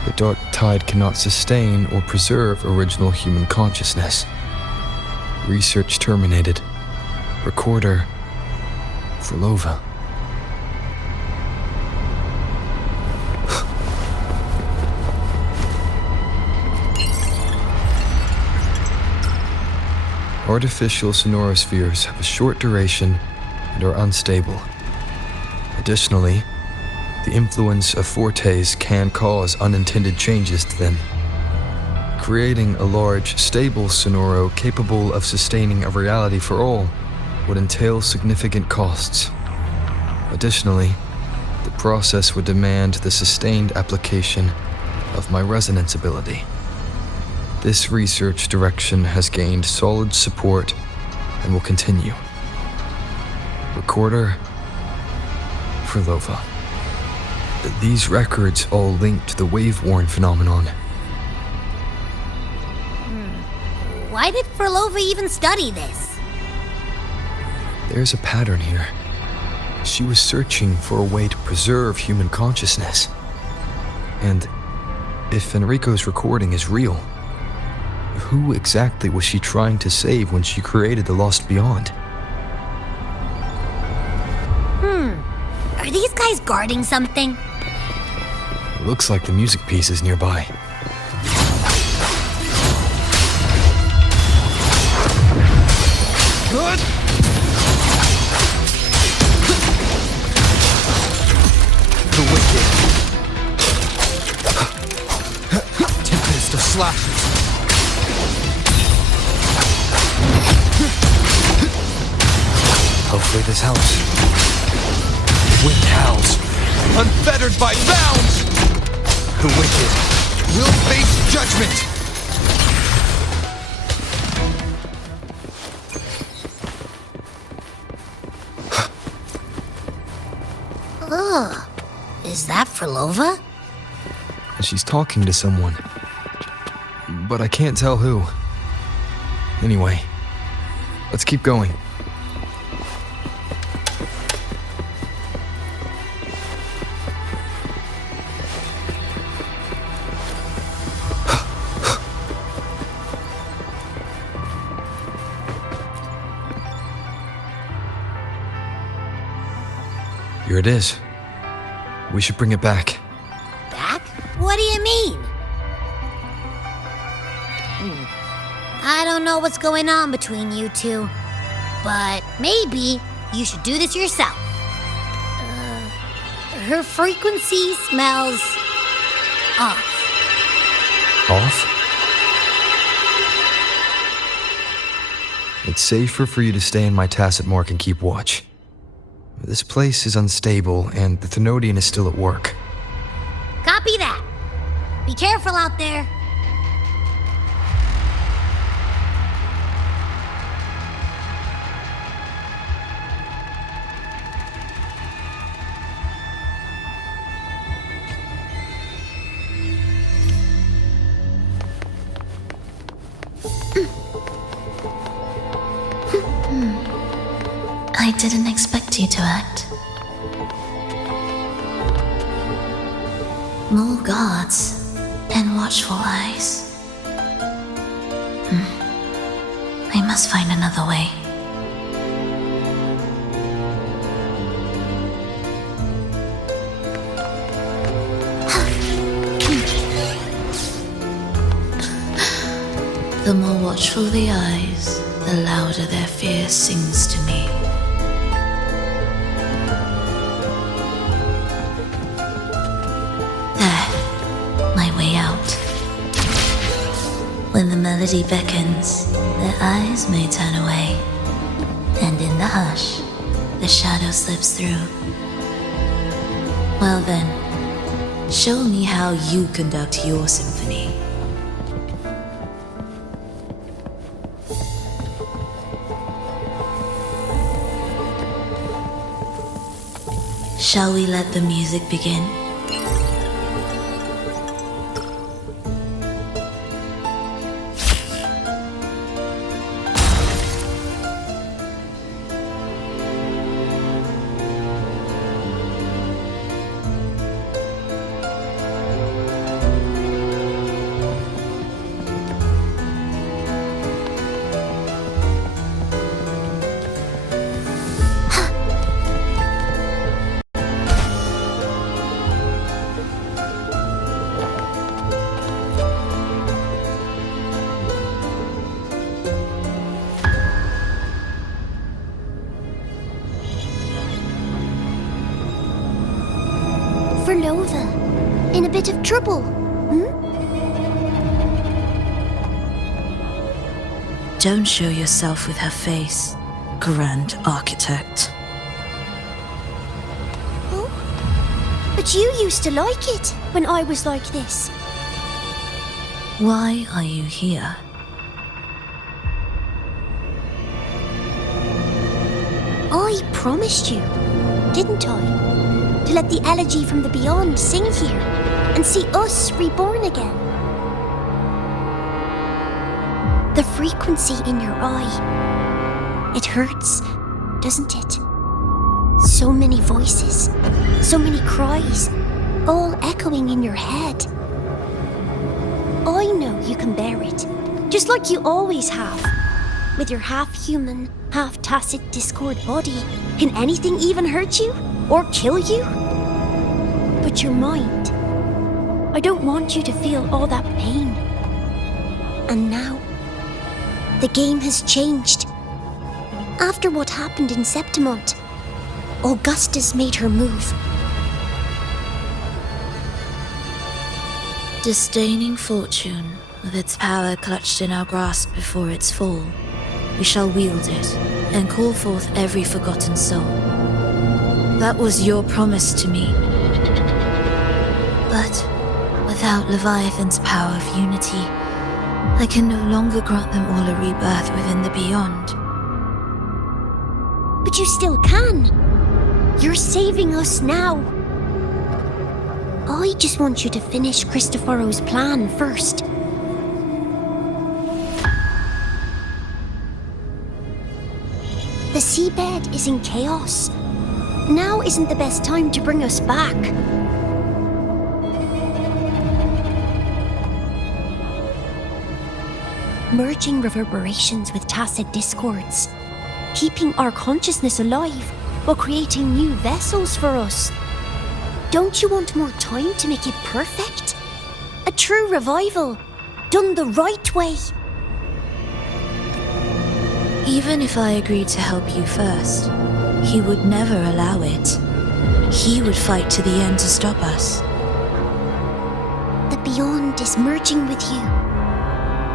The dark tide cannot sustain or preserve original human consciousness. Research terminated. Recorder, Phrolova. Artificial sonorospheres have a short duration and are unstable. Additionally, the influence of fortes can cause unintended changes to them. Creating a large, stable sonoro capable of sustaining a reality for all would entail significant costs. Additionally, the process would demand the sustained application of my resonance ability. This research direction has gained solid support and will continue. Recorder, Phrolova. These records all link to the wave-worn phenomenon. Why did Phrolova even study this? There's a pattern here. She was searching for a way to preserve human consciousness. And if Enrico's recording is real, who exactly was she trying to save when she created the Lost Beyond? Are these guys guarding something? Looks like the music piece is nearby. The wicked. Tempest of slashes. Hopefully this helps. Wind howls, unfettered by bounds! The wicked will face judgment! Is that Phrolova? She's talking to someone, but I can't tell who. Anyway, let's keep going. Here it is. We should bring it back. Back? What do you mean? I don't know what's going on between you two, but maybe you should do this yourself. Her frequency smells off. Off? It's safer for you to stay in my tacit mark and keep watch. This place is unstable, and the Thenodian is still at work. Copy that. Be careful out there. I didn't expect you to act. More guards and watchful eyes. I must find another way. The more watchful the eyes, the louder their fear sings to me. When the melody beckons, their eyes may turn away, and in the hush, the shadow slips through. Well then, show me how you conduct your symphony. Shall we let the music begin? Phrolova, in a bit of trouble, Don't show yourself with her face, Grand Architect. Oh? But you used to like it when I was like this. Why are you here? I promised you, didn't I? To let the elegy from the beyond sing here and see us reborn again. The frequency in your eye. It hurts, doesn't it? So many voices, so many cries, all echoing in your head. I know you can bear it, just like you always have. With your half-human, half-tacit Discord body, can anything even hurt you? Or kill you? But your mind, I don't want you to feel all that pain. And now, the game has changed. After what happened in Septimont, Augustus made her move. Disdaining fortune, with its power clutched in our grasp before its fall, we shall wield it and call forth every forgotten soul. That was your promise to me. But without Leviathan's power of unity, I can no longer grant them all a rebirth within the beyond. But you still can. You're saving us now. I just want you to finish Cristoforo's plan first. The seabed is in chaos. Now isn't the best time to bring us back. Merging reverberations with tacit discords. Keeping our consciousness alive while creating new vessels for us. Don't you want more time to make it perfect? A true revival, done the right way. Even if I agreed to help you first, he would never allow it. He would fight to the end to stop us. The beyond is merging with you.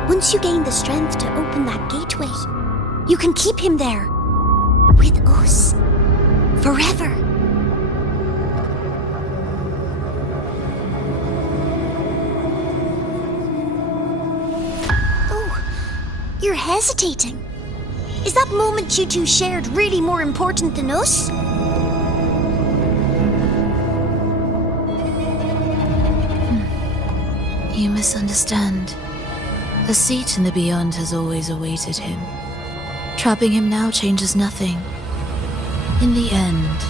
Once you gain the strength to open that gateway, you can keep him there. With us. Forever. Oh, you're hesitating. Is that moment you two shared really more important than us? You misunderstand. A seat in the beyond has always awaited him. Trapping him now changes nothing. In the end,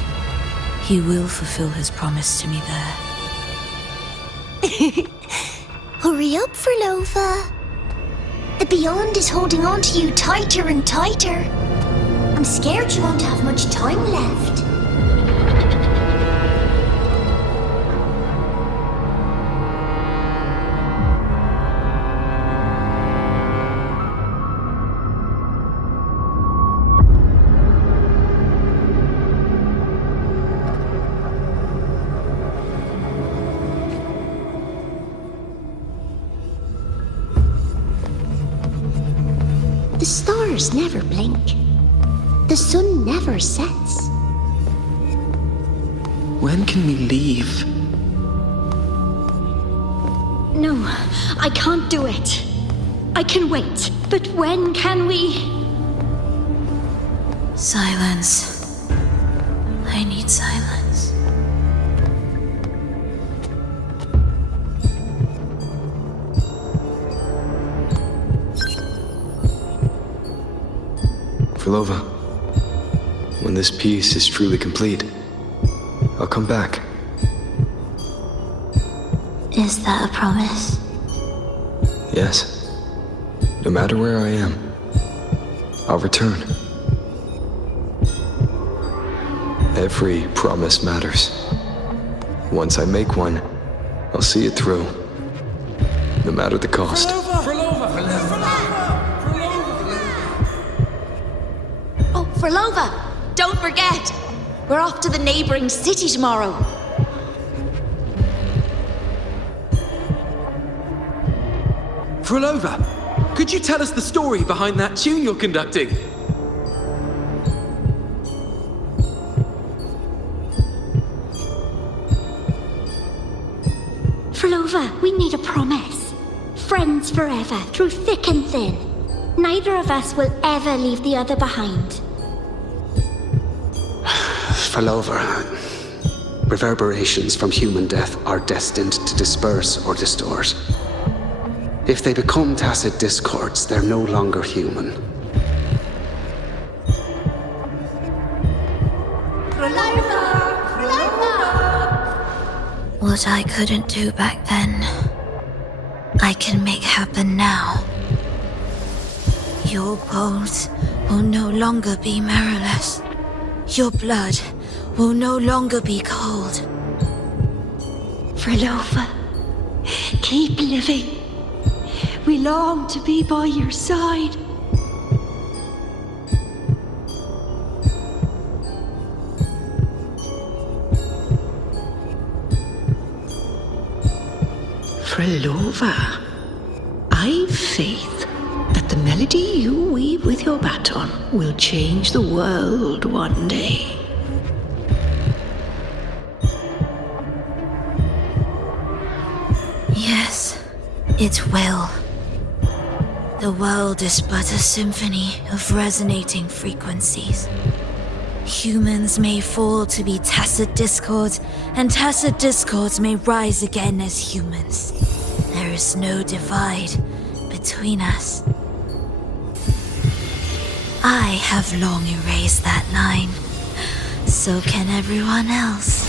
he will fulfill his promise to me there. Hurry up, Phrolova. The beyond is holding on to you tighter and tighter. I'm scared you won't have much time left. The stars never blink. The sun never sets. When can we leave? No, I can't do it. I can wait, but when can we? Silence. I need silence. Phrolova, when this piece is truly complete, I'll come back. Is that a promise? Yes. No matter where I am, I'll return. Every promise matters. Once I make one, I'll see it through, no matter the cost. Oh, Phrolova! Don't forget! We're off to the neighboring city tomorrow. Phrolova, could you tell us the story behind that tune you're conducting? Phrolova, we need a promise. friends forever, through thick and thin. Neither of us will ever leave the other behind. Phrolova, reverberations from human death are destined to disperse or distort. If they become tacit discords, they're no longer human. What I couldn't do back then, I can make happen now. Your bones will no longer be marrowless. Your blood will no longer be cold. Phrolova, keep living. We long to be by your side. Phrolova, I've faith that the melody you weave with your baton will change the world one day. Yes, it will. The world is but a symphony of resonating frequencies. Humans may fall to be tacit discords, and tacit discords may rise again as humans. There is no divide between us. I have long erased that line. So can everyone else.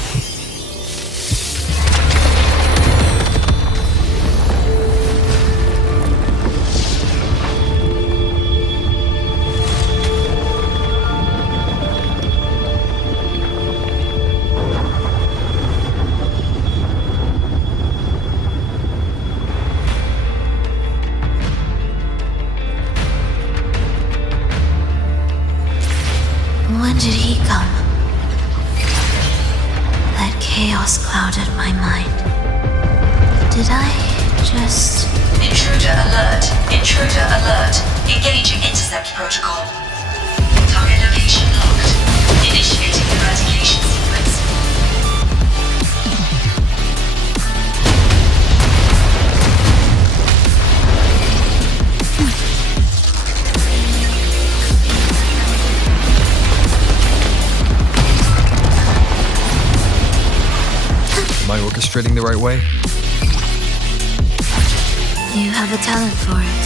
When did he come? That chaos clouded my mind. Did I just... Intruder alert. Intruder alert. Engaging intercept protocol. Target location locked. Initiating eradication sequence. Am I orchestrating the right way? You have a talent for it.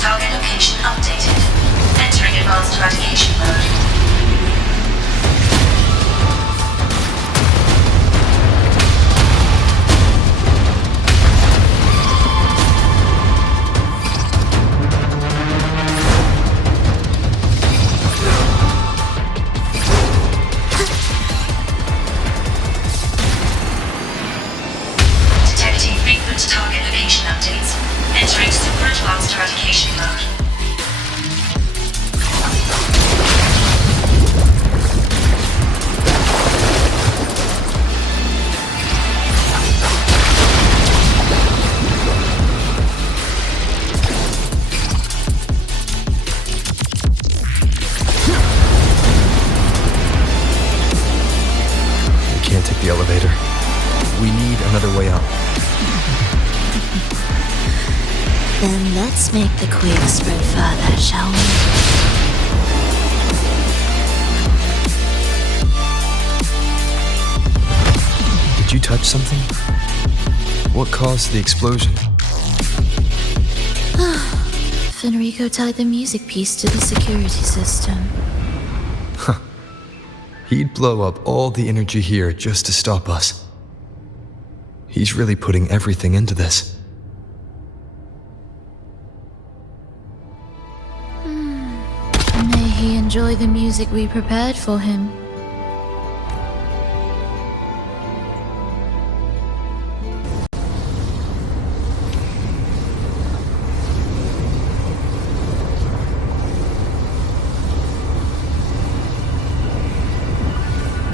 Target location updated. Entering advanced eradication mode. Detecting frequent target location updates. Entering super advanced eradication mode. We can't take the elevator. We need another way up. Then let's make the quake spread further, shall we? Did you touch something? What caused the explosion? Fenrico tied the music piece to the security system. He'd blow up all the energy here just to stop us. He's really putting everything into this. May he enjoy the music we prepared for him.